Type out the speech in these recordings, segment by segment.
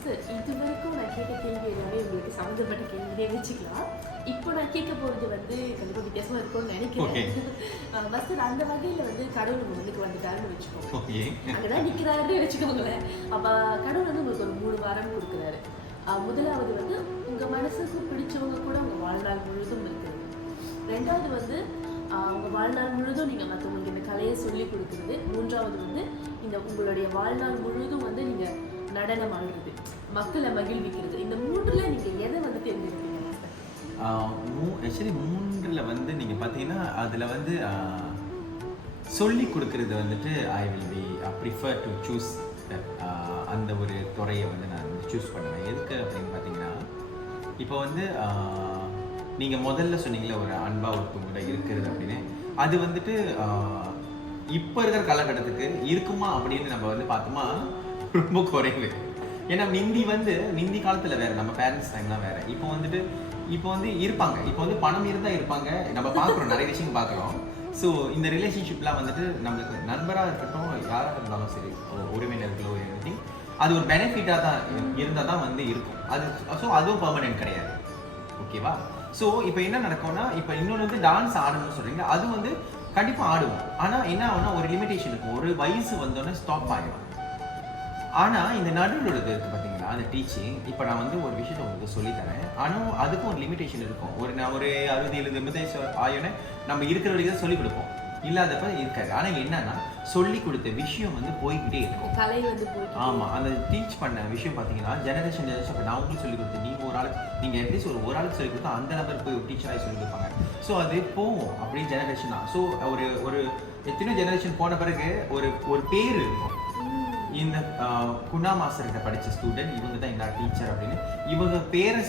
Master இது வரைக்கும் நான் கேட்ட கேள்வி எல்லாமே உங்களுக்கு சம்மந்தப்பட்ட கேள்வியே வச்சுக்கலாம். இப்போ நான் கேட்க போகிறது வந்து கண்டிப்பாக வித்தியாசமாக இருக்கும்னு நினைக்கிறேன். மாஸ்டர் அந்த வகையில் வந்து கடவுள் உங்கள் முன்னுக்கு வந்துட்டாருன்னு வச்சுக்கோங்க. அங்கே தான் நிற்கிறாருன்னு வச்சுக்கோங்களேன். அப்போ கடவுள் வந்து உங்களுக்கு ஒரு 3 வாரம் கொடுக்குறாரு. முதலாவது வந்து உங்கள் மனசுக்கு பிடிச்சவங்க கூட உங்கள் வாழ்நாள் முழுதும் இருக்குது. ரெண்டாவது வந்து உங்கள் வாழ்நாள் முழுதும் நீங்கள் மற்றவங்களுக்கு இந்த கலையை சொல்லி கொடுக்குறது. மூன்றாவது வந்து இந்த உங்களுடைய வாழ்நாள் முழுதும் வந்து நீங்கள் நடனம் ஆடுறது, மக்களை மகிழ்விக்கிறது. இந்த 3ல் நீங்கள் எதை வந்து தேர்ந்தெடுப்பீங்க? ஆக்சுவலி 3ல் வந்து நீங்கள் பார்த்தீங்கன்னா அதில் வந்து சொல்லி கொடுக்கறது வந்துட்டு I will be prefer to choose அந்த ஒரு துறையை வந்து நான் சூஸ் பண்ணுவேன். எதுக்கு அப்படின்னு பார்த்தீங்கன்னா, இப்போ வந்து நீங்கள் முதல்ல சொன்னீங்களே ஒரு அன்பா ஒருத்தவங்க இருக்கிறது அப்படின்னு, அது வந்துட்டு இப்போ இருக்கிற காலகட்டத்துக்கு இருக்குமா அப்படின்னு நம்ம வந்து பார்த்தோமா ரொம்ப குறைவு. ஏன்னா முந்தி காலத்தில் வேறு, நம்ம பேரண்ட்ஸ் டைம்லாம் வேறு. இப்போ வந்து இருப்பாங்க. இப்போ வந்து பணம் இருந்தால் இருப்பாங்க. நம்ம பார்க்குறோம், நிறைய விஷயம் பார்க்குறோம். ஸோ இந்த ரிலேஷன்ஷிப்லாம் வந்துட்டு நம்மளுக்கு நண்பராக இருக்கட்டும், யாராக இருந்தாலும் சரி, உறவினர்களோ எனிதிங், அது ஒரு பெனிஃபிட்டாக தான் இருந்தால் தான் வந்து இருக்கும். அது ஸோ அதுவும் பெர்மனெண்ட் கிடையாது. ஓகேவா? ஸோ இப்போ என்ன நடக்கும்னா, இப்போ இன்னொன்று வந்து டான்ஸ் ஆடணும்னு சொல்கிறீங்க, அது வந்து கண்டிப்பாக ஆடுவோம். ஆனால் என்ன ஆகுனா ஒரு லிமிடேஷன் இருக்கும். ஒரு வயசு வந்தோடனே ஸ்டாப் ஆகிடும். ஆனால் இந்த நடுவில் இருக்குது பார்த்தீங்களா, அந்த டீச்சிங். இப்போ நான் வந்து ஒரு விஷயத்தை உங்களுக்கு சொல்லித்தரேன். ஆனால் அதுக்கும் ஒரு லிமிடேஷன் இருக்கும். நான் ஒரு 60-70 ஆயோனே நம்ம இருக்கிற வரைக்கும் தான் சொல்லிக் கொடுப்போம், இல்லாதப்ப இருக்காது. ஆனால் என்னன்னா சொல்லி கொடுத்த விஷயம் வந்து போய்கிட்டே இருக்கும். கலை வந்து ஆமாம், அந்த டீச் பண்ண விஷயம் பார்த்தீங்கன்னா ஜெனரேஷன் இப்போ நான் உங்களுக்கு சொல்லிக் கொடுத்து நீங்கள் அட்லீஸ்ட் ஒரு ஆளுக்கு சொல்லிக் கொடுத்தா அந்த நபர் போய் ஒரு டீச்சராக சொல்லிக் கொடுப்பாங்க. ஸோ அது போகும் அப்படி ஜெனரேஷன் தான். ஸோ ஒரு எத்தனையோ ஜெனரேஷன் போன பிறகு ஒரு பேர் இருக்கும். இந்த குணா மாஸ்டர் கிட்ட படித்த ஸ்டூடெண்ட் இவங்க தான் இந்த டீச்சர் அப்படின்னு இவங்க பேரை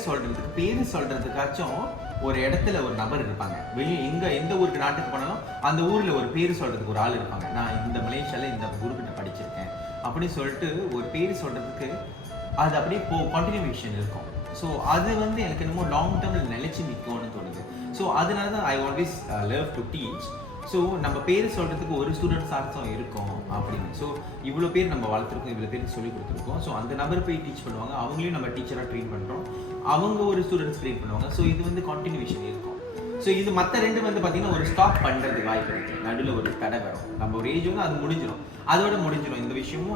சொல்றதுக்காச்சும் ஒரு இடத்துல ஒரு நபர் இருப்பாங்க. வெளியே எந்த ஊருக்கு நாட்டுக்கு போனாலும் அந்த ஊரில் ஒரு பேர் சொல்றதுக்கு ஒரு ஆள் இருப்பாங்க. நான் இந்த மலேசியாவில் இந்த குருக்கிட்ட படிச்சிருக்கேன் அப்படின்னு சொல்லிட்டு ஒரு பேர் சொல்றதுக்கு அது அப்படியே கண்டினியூவேஷன் இருக்கும். ஸோ அது வந்து எனக்கு என்னமோ லாங் டேர்மில் நிலைச்சு நிற்கும்னு தோணுது. ஸோ அதனால தான் I always love to teach. So நம்ம பேர் சொல்கிறதுக்கு ஒரு ஸ்டூடெண்ட்ஸ் அர்த்தம் இருக்கும் அப்படின்னு. ஸோ இவ்வளோ பேர் நம்ம வளர்த்துருக்கோம், இவ்வளோ பேருக்கு சொல்லிக் கொடுத்துருக்கோம். ஸோ அந்த நபர் போய் டீச் பண்ணுவாங்க, அவங்களையும் நம்ம டீச்சராக ட்ரெயின் பண்ணுறோம், அவங்க ஒரு ஸ்டூடெண்ட்ஸ் ட்ரெயின் பண்ணுவாங்க. ஸோ இது வந்து கண்டினியூவேஷன் இருக்கும். ஸோ இது மற்ற 2 வந்து பார்த்தீங்கன்னா ஒரு ஸ்டாப் பண்ணுறது வாய்ப்பு இருக்குது. நடுவில் ஒரு தடை வரும். நம்ம ஒரு ஏஜ் வந்து அது முடிஞ்சிடும், அதோட முடிஞ்சிடும். இந்த விஷயமும்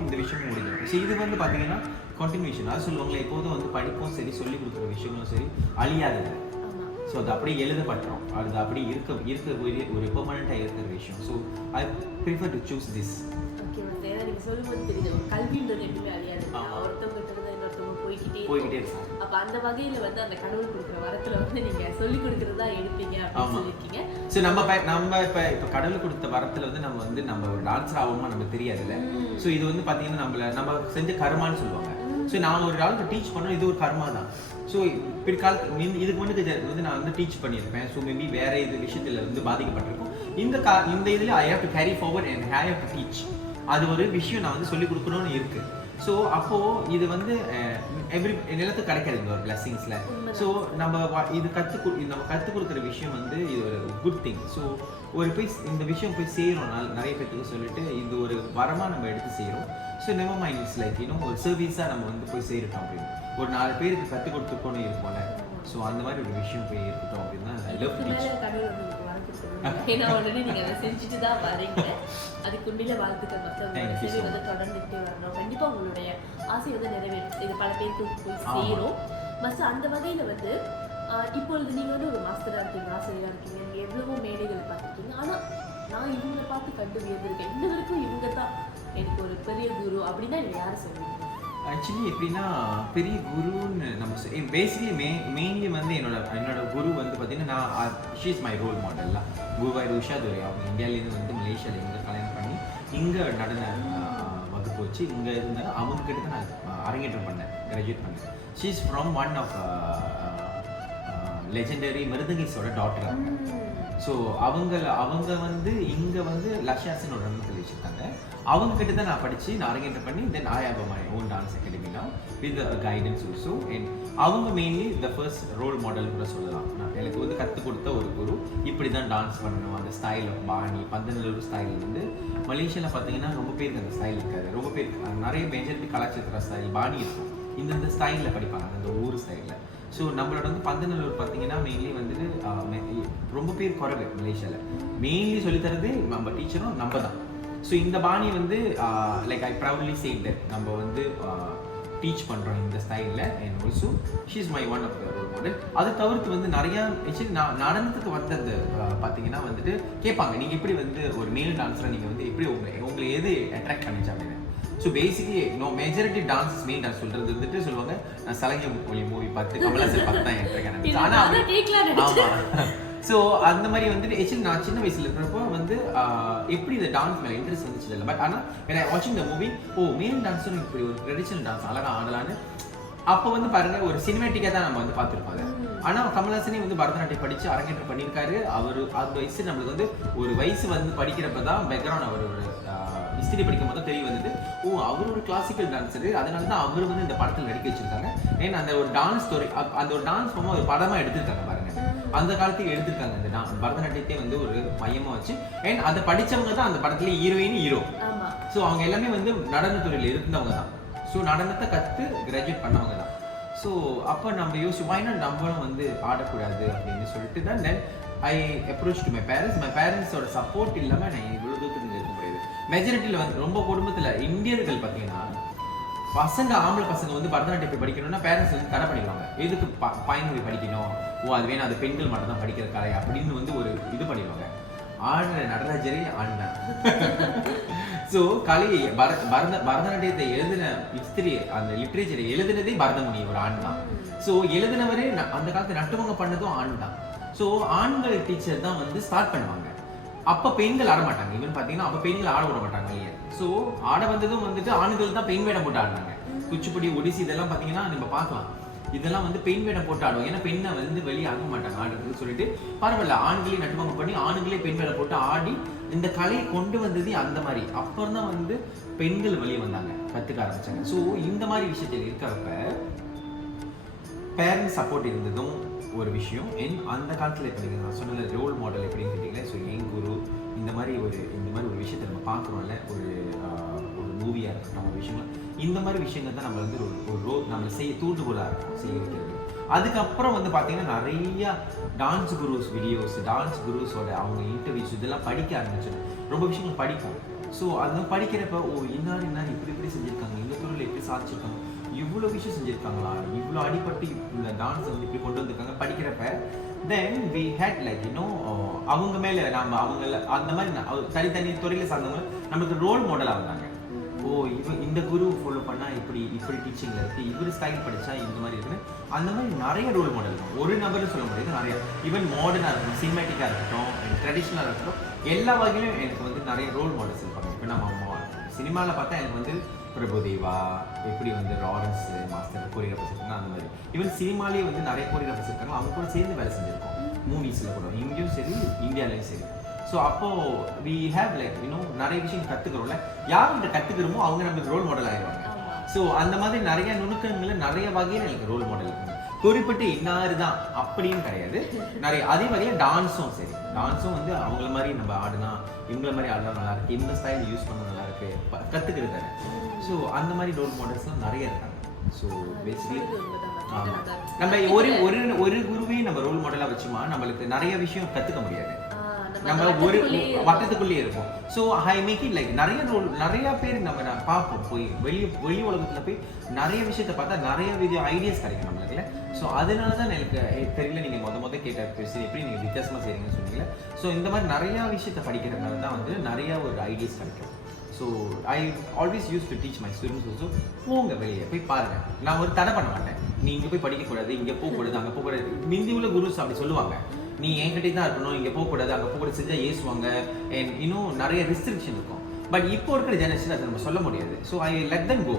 முடிஞ்சிடும். ஸோ இது வந்து பார்த்தீங்கன்னா கண்டினியூவேஷன். அது சொல்லுவாங்களே, எப்போதும் வந்து படிப்பும் சரி, சொல்லிக் கொடுக்குற விஷயங்களும் சரி அழியாதது. ஸோ அது அப்படியே எழுதப்பட்டுரும். அது அப்படி இருக்க ஒரு பெர்மனெண்ட்டாக இருக்கிற விஷயம். So I prefer to choose this. Okay master, ஏன்னா நீங்கள் சொல்லும்போது தெரியுது கல்வின்றது எப்பவுமே அழியாது. ஒருத்தவங்க இன்னொருத்தவங்க போய்கிட்டே இருக்கும். அப்போ அந்த வகையில் வந்து அந்த கடவுள் கொடுக்குற வரத்தில் வந்து நீங்கள் சொல்லிக் கொடுக்குறது தான் எடுப்பீங்க அப்படின்னு சொல்லியிருக்கீங்க. ஸோ நம்ம இப்போ கடவுள் கொடுத்த வரத்தில் வந்து நம்ம ஒரு டான்ஸர் ஆகுமா நமக்கு தெரியாதுல்ல. ஸோ இது வந்து பார்த்தீங்கன்னா நம்ம செஞ்ச கர்மான்னு சொல்லுவாங்க. ஸோ நான் ஒரு ஆளுக்கு டீச் பண்ணோம், இது ஒரு கர்மா தான். ஸோ பிற்காலத்து இதுக்கு முன்னாடி வந்து நான் வந்து டீச் பண்ணியிருப்பேன். ஸோ மேபி வேற இது விஷயத்தில் வந்து பாதிக்கப்பட்டிருக்கும். இந்த இதில் I have to carry forward and I have to teach. அது ஒரு விஷயம் நான் வந்து சொல்லிக் கொடுக்கணும்னு இருக்கு. ஸோ அப்போது இது வந்து நிலத்துக்கு கிடைக்காது இந்த ஒரு பிளெஸிங்ஸில். ஸோ நம்ம இது கற்றுக் கொடுக்குற விஷயம் வந்து இது ஒரு குட் திங். ஸோ இந்த விஷயம் போய் செய்கிறோம் நிறைய பேருக்கு சொல்லிட்டு இது ஒரு வரமாக நம்ம எடுத்து செய்கிறோம். So never mind it's like ஒரு சர்வீஸாக நம்ம வந்து போய் செய்யறோம் அப்படின்னு ஒரு 4 பேருக்கு கற்றுக் கொடுத்துக்கோன்னு இருப்போம்ல. ஸோ அந்த மாதிரி ஒரு விஷயம் போய் இருக்கட்டும் அப்படின்னு தான் ஐ லவ் டீச். ஏன்னா ஆல்ரெடி நீங்கள் அதை செஞ்சுட்டு தான் வரீங்க. அதுக்கு உண்மையில வாழ்த்துக்கள் மற்றவங்க சேவை வந்து தொடர்ந்துகிட்டே வரணும். கண்டிப்பாக உங்களுடைய ஆசை வந்து நிறைவேறும். இது பல பேருக்கு போய் சேரும். மஸ்ட் அந்த வகையில் வந்து இப்பொழுது நீங்கள் வந்து ஒரு மாஸ்டராக இருக்கீங்க, ஆசிரியராக இருக்கீங்க, நீங்கள் எவ்வளவோ மேடைகளை பார்த்துருக்கீங்க. ஆனால் நான் இவங்களை பார்த்து கண்டு வியந்திருக்கேன். இந்த வரைக்கும் இவங்க தான் எனக்கு ஒரு பெரிய குரு அப்படின்னா நீங்கள் யாரை சொல்லுவீங்க? ஆக்சுவலி எப்படின்னா பெரிய குருன்னு நம்ம பேசிக்கலி மெயின்லி வந்து என்னோட குரு வந்து பார்த்தீங்கன்னா ஷீ இஸ் மை ரோல் மாடல்லாம். குருவாயூர் உஷா துரை. அவங்க இந்தியாவிலேருந்து வந்து மலேசியாவில் கல்யாணம் பண்ணி இங்கே நடன வகுப்பு வச்சு இங்கே இருந்தால் அவங்கக்கிட்ட தான் நான் அரங்கேற்றம் பண்ணேன், கிராஜுவேட் பண்ணேன். She is from one of legendary மிருதங்கீஸோட டாட்டர் அவங்க. ஸோ அவங்க வந்து இங்கே வந்து லக்ஷாசன் ஒரு ரன்மத்தில் வச்சுருக்காங்க. அவங்க கிட்ட தான் நான் படித்து நான் அரங்கேற்றம் பண்ணி then I have my own dance academy now with guidance also. And அவங்க mainly the first role model கூட சொல்லலாம். நான் எனக்கு வந்து கற்றுக் கொடுத்த ஒரு குரு. இப்படி தான் டான்ஸ் பண்ணணும், அந்த ஸ்டைல் ஆஃப் பாணி பந்தநல்லூர் ஸ்டைல் வந்து மலேசியாவில் பார்த்தீங்கன்னா ரொம்ப பேருக்கு அந்த ஸ்டைல் இருக்காது. ரொம்ப பேருக்கு நிறைய மெஜாரிட்டி கலாச்சார ஸ்டைல் பாணி இருக்கும். இந்த ஸ்டைலில் படிப்பாங்க, அந்த ஊர் ஸ்டைலில். ஸோ நம்மளோட வந்து பந்தநல்லூர் பார்த்தீங்கன்னா மெயின்லி வந்துட்டு ரொம்ப பேர் குறைவு மலேசியாவில். மெயின்லி சொல்லித்தரது நம்ம டீச்சரும் நம்ம தான். ஸோ இந்த பாணி வந்து like I proudly said that நம்ம வந்து டீச் பண்ணுறோம் இந்த ஸ்டைலில். And also she is my one of the role model. அதை தவிர்த்து வந்து நிறையா ஆக்சுவலி நடனத்துக்கு வந்தது பார்த்தீங்கன்னா வந்துட்டு கேட்பாங்க, நீங்கள் எப்படி வந்து ஒரு மேல் டான்ஸரை நீங்கள் வந்து எப்படி உங்களை எது அட்ராக்ட் பண்ணிச்சு அப்படின்னு. So basically majority dances main dance சொல்கிறது வந்துட்டு சொல்லுவாங்க, நான் சலங்கை ஒளி மூவி பார்த்து கமலாசன் பார்த்து தான் என்ட்ராக்ட். ஆனால் ஆமாம். ஸோ அந்த மாதிரி வந்துட்டு ஆக்சுவலி நான் சின்ன வயசில் இருக்கிறப்போ வந்து எப்படி இந்த டான்ஸ் மேலே இன்ட்ரெஸ்ட் வந்துச்சு இல்லை. பட் ஆனால் வாட்சிங் த மூவி, மேல் டான்ஸரும் இப்படி ஒரு ட்ரெடிஷ்னல் டான்ஸ் அழகாக ஆடலான்னு அப்போ வந்து பாருங்க ஒரு சினிமேட்டிக்காக தான் நம்ம வந்து பார்த்துருப்பாங்க. ஆனால் கமல்ஹாசனே வந்து பரதநாட்டியம் படித்து அரங்கேற்றம் பண்ணியிருக்காரு. அவர் அந்த வயசு நம்மளுக்கு வந்து ஒரு வயசு வந்து படிக்கிறப்ப தான் பேக்ரவுண்ட் அவர் ஒரு ஹிஸ்டரி படிக்கும் போது தெரிய வந்துட்டு அவர் ஒரு கிளாசிக்கல் டான்ஸரு, அதனால தான் அவர் வந்து இந்த படத்தில் நடிக்க வச்சிருக்காங்க. ஏன்னா அந்த ஒரு டான்ஸ் ஸ்டோரி, அந்த ஒரு டான்ஸ் ஃபார்மாக ஒரு படமாக எடுத்திருக்காங்க பாருங்க. அந்த காலத்துக்கு எடுத்திருக்காங்க இந்த பரதநாட்டியத்தை வந்து ஒரு மையமாக வச்சு. அண்ட் அதை படித்தவங்க தான் அந்த படத்துல ஹீரோயின் ஹீரோ. ஸோ அவங்க எல்லாமே வந்து நடனத்துறையில் இருந்தவங்க தான். ஸோ நடனத்தை கற்று கிராஜுவேட் பண்ணவங்க தான். ஸோ அப்போ நம்ம யோசிச்சு வாய்னா நம்மளும் வந்து ஆடக்கூடாது அப்படின்னு சொல்லிட்டு தான் then I approach to my parents. My பேரண்ட்ஸோட சப்போர்ட் இல்லாமல் நான் இவ்வளோ தூரத்துக்கு இருக்க முடியாது. மெஜாரிட்டியில் வந்து ரொம்ப குடும்பத்தில் இந்தியர்கள் பார்த்தீங்கன்னா பசங்க, ஆம்பளை பசங்க வந்து பரதநாட்டியம் படிக்கணும்னா பேரண்ட்ஸ் வந்து தடை பண்ணிடுவாங்க. எதுக்கு பாய்மொழி படிக்கணும், அது வேணும், அது பெண்கள் மட்டும் தான் படிக்கிற கலை அப்படின்னு வந்து ஒரு இது பண்ணிடுவாங்க. ஆடுற நடராஜரே ஆடினா. ஸோ கலையை பரதநாட்டியத்தை எழுதின ஹிஸ்டரி, அந்த லிட்ரேச்சரை எழுதினதே பரதமுனி ஒரு ஆண் தான். ஸோ எழுதினவரே அந்த காலத்து நட்டுவங்க பண்ணதும் ஆண் தான். ஸோ ஆண்கள் டீச்சர் தான் வந்து ஸ்டார்ட் பண்ணுவாங்க. அப்போ பெண்கள் ஆட மாட்டாங்க. ஈவன் பார்த்தீங்கன்னா அப்போ பெண்கள் ஆட விட மாட்டாங்க இல்லையா. ஸோ ஆட வந்ததும் வந்துட்டு ஆண்கள் தான் பெண் வேடம் போட்டு ஆடினாங்க. குச்சிப்புடி, ஒடிசி இதெல்லாம் பார்த்தீங்கன்னா நம்ம பார்க்கலாம். இதெல்லாம் வந்து பெண் வேடம் போட்டு ஆடுவோம். ஏன்னா பெண்ணை வந்து வெளியே அனுப்ப மாட்டாங்க ஆடுறதுன்னு சொல்லிட்டு பரவாயில்ல ஆண்களே நட்டுவாங்க பண்ணி ஆண்களே பெண் வேடம் போட்டு ஆடி இந்த கலையை கொண்டு வந்தது அந்த மாதிரி. அப்புறம் தான் வந்து பெண்கள் வெளியே வந்தாங்க, கற்றுக்க ஆரம்பிச்சாங்க. ஸோ இந்த மாதிரி விஷயத்தில் இருக்கிறப்ப பேரண்ட்ஸ் சப்போர்ட் இருந்ததும் ஒரு விஷயம். அந்த காலத்தில் இப்போ நீங்கள் நான் சொன்ன ரோல் மாடல் எப்படின்னு கேட்டிங்களே. ஸோ என் குரு இந்த மாதிரி ஒரு விஷயத்தை நம்ம பார்க்குறோம்ல, ஒரு மூவியாக இருக்கட்டும், ஒரு விஷயங்கள், இந்த மாதிரி விஷயங்கள் தான் நம்ம வந்து ஒரு நம்மளை தூண்டுகோலாக இருக்கும் செய்ய வைக்கிறது. அதுக்கப்புறம் வந்து பார்த்தீங்கன்னா நிறையா டான்ஸ் குரூஸ் வீடியோஸ், டான்ஸ் குரூஸோட அவங்க இன்டர்வியூஸ் இதெல்லாம் படிக்க ஆரம்பிச்சிடும். ரொம்ப விஷயங்கள் படிப்போம். ஸோ அதெல்லாம் படிக்கிறப்ப இன்னார் இப்படி செஞ்சுருக்காங்க, இந்த துறையில் எப்படி சாதிச்சிருக்காங்க, இவ்வளோ விஷயம் செஞ்சுருக்காங்களா, இவ்வளோ அடிப்பட்டு இந்த டான்ஸை வந்து இப்படி கொண்டு வந்திருக்காங்க படிக்கிறப்ப தென் வி ஹேட் லைக் அவங்க மேலே நம்ம அவங்கள அந்த மாதிரி தனித்தனி துறையில் சார்ந்தவங்க நம்மளுக்கு ரோல் மாடலாக இருந்தாங்க. இந்த குரு ஃபாலோ பண்ணால் இப்படி டீச்சிங்கில் இருக்குது, இவர் ஸ்டைல் படித்தா இந்த மாதிரி இருக்குன்னு அந்த மாதிரி நிறைய ரோல் மாடல் இருக்கும். ஒரு நபர்னு சொல்ல முடியாது, நிறைய. ஈவன் மாடர்னாக இருக்கட்டும், சினிமேட்டிக்காக இருக்கட்டும், ட்ரெடிஷ்னலாக இருக்கட்டும், எல்லா வகையிலும் எனக்கு வந்து நிறைய ரோல் மாடல்ஸ் இருப்பாங்க. இப்போ நம்ம சினிமாவில் பார்த்தா எனக்கு வந்து பிரபுதேவா, எப்படி வந்து லாரன்ஸ் மாஸ்டர் கோரியோகிராஃபர்ஸ் இருக்காங்க அந்த மாதிரி. ஈவன் சினிமாலேயே வந்து நிறைய கோரியோகிராஃபர்ஸ் இருக்காங்க, அவங்க கூட சேர்ந்து வேலை செஞ்சுருக்கோம் மூவிஸில் கூட, இங்கேயும் சரி இந்தியாவிலையும் சரி. ஸோ அப்போது வி ஹேவ் லைக் நிறைய விஷயம் கற்றுக்கிறோம்ல, யார்கிட்ட கற்றுக்கிறோமோ அவங்க நமக்கு ரோல் மாடல் ஆகிடுவாங்க. ஸோ அந்த மாதிரி நிறைய நுணுக்கங்களில் நிறைய வகையில் எனக்கு ரோல் மாடல் இருக்குங்க. குறிப்பிட்டு இன்னாரு தான் அப்படின்னு கிடையாது, நிறைய. அதே வகையில் டான்ஸும் சரி, டான்ஸும் வந்து அவங்கள மாதிரி நம்ம ஆடுனா, இவங்கள மாதிரி ஆடுனா நல்லா இருக்கு, இந்த ஸ்டைல் யூஸ் பண்ண நல்லா இருக்கு, கற்றுக்கிறது தானே. ஸோ அந்த மாதிரி ரோல் மாடல்ஸ்லாம் நிறைய இருக்காங்க. ஸோ பேசிக்கலி நம்ம ஒரு குருவே நம்ம ரோல் மாடலாக வச்சுமா நம்மளுக்கு நிறைய விஷயம் கற்றுக்க முடியாது. நம்ம ஒரு வட்டத்துக்குள்ளேயே இருக்கும். So I make it like நிறைய பேர் நம்ம பார்ப்போம், போய் வெளி உலகத்தில் போய் நிறைய விஷயத்த பார்த்தா நிறைய ஐடியாஸ் கிடைக்கும் நம்மளுக்குல. ஸோ அதனால தான் எனக்கு தெரியல, நீங்கள் முத கேட்ட கொஸ்டின் எப்படி நீங்கள் வித்தியாசமாக செய்கிறீங்கன்னு சொன்னீங்களே. ஸோ இந்த மாதிரி நிறையா விஷயத்த படிக்கிறதுனால தான் வந்து நிறைய ஒரு ஐடியாஸ் கிடைக்கும். So I always use to teach my students also, போங்க வெளியே போய் பாருங்கள். நான் ஒரு தடை பண்ண மாட்டேன், நீ இங்கே போய் படிக்கக்கூடாது, இங்கே போகக்கூடாது, அங்கே போகக்கூடாது. மிந்தி உள்ள குருஸ் அப்படி சொல்லுவாங்க, நீ என்கிட்டே தான் இருக்கணும், இங்கே போகக்கூடாது, அங்கே போகக்கூடாது, செஞ்சால் ஏசுவாங்க, அண்ட் இன்னும் நிறைய ரெஸ்ட்ரிக்ஷன் இருக்கும். பட் இப்போ இருக்கிற ஜெனரேஷன் அதை நம்ம சொல்ல முடியாது. ஸோ ஐ லெட் தம் கோ.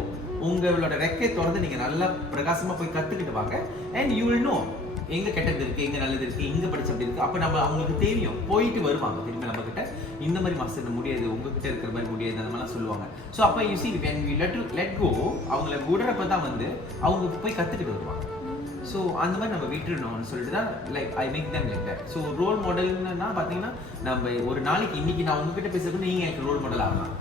உங்களோட ரெக்கை தொடர்ந்து நீங்கள் நல்லா பிரகாசமாக போய் கற்றுக்கிட்டு வாங்க. அண்ட் யூ வில் நோ எங்கே கெட்டது இருக்குது, எங்கே நல்லது இருக்குது, எங்கே படிச்சு அப்படி இருக்குது. அப்போ நம்ம அவங்களுக்கு தெரியும், போயிட்டு வருவாங்க திரும்பி நம்மக்கிட்ட, இந்த மாதிரி மாஸ்டர் முடியாது, உங்ககிட்ட இருக்கிற மாதிரி முடியாது, அந்த மாதிரிலாம் சொல்லுவாங்க. ஸோ அப்போ you see when we let go, அவங்கள விடுறப்ப தான் வந்து அவங்க போய் கற்றுக்கிட்டு வருவாங்க. ஸோ அந்த மாதிரி நம்ம விட்டுருணும்னு சொல்லிட்டு தான் like I make them like that. So role மாடல்னா பார்த்தீங்கன்னா நம்ம ஒரு நாளைக்கு இன்னைக்கு நான் உங்ககிட்ட பேசுறதுக்கு நீங்கள் எனக்கு ரோல் மாடல் ஆகலாம்,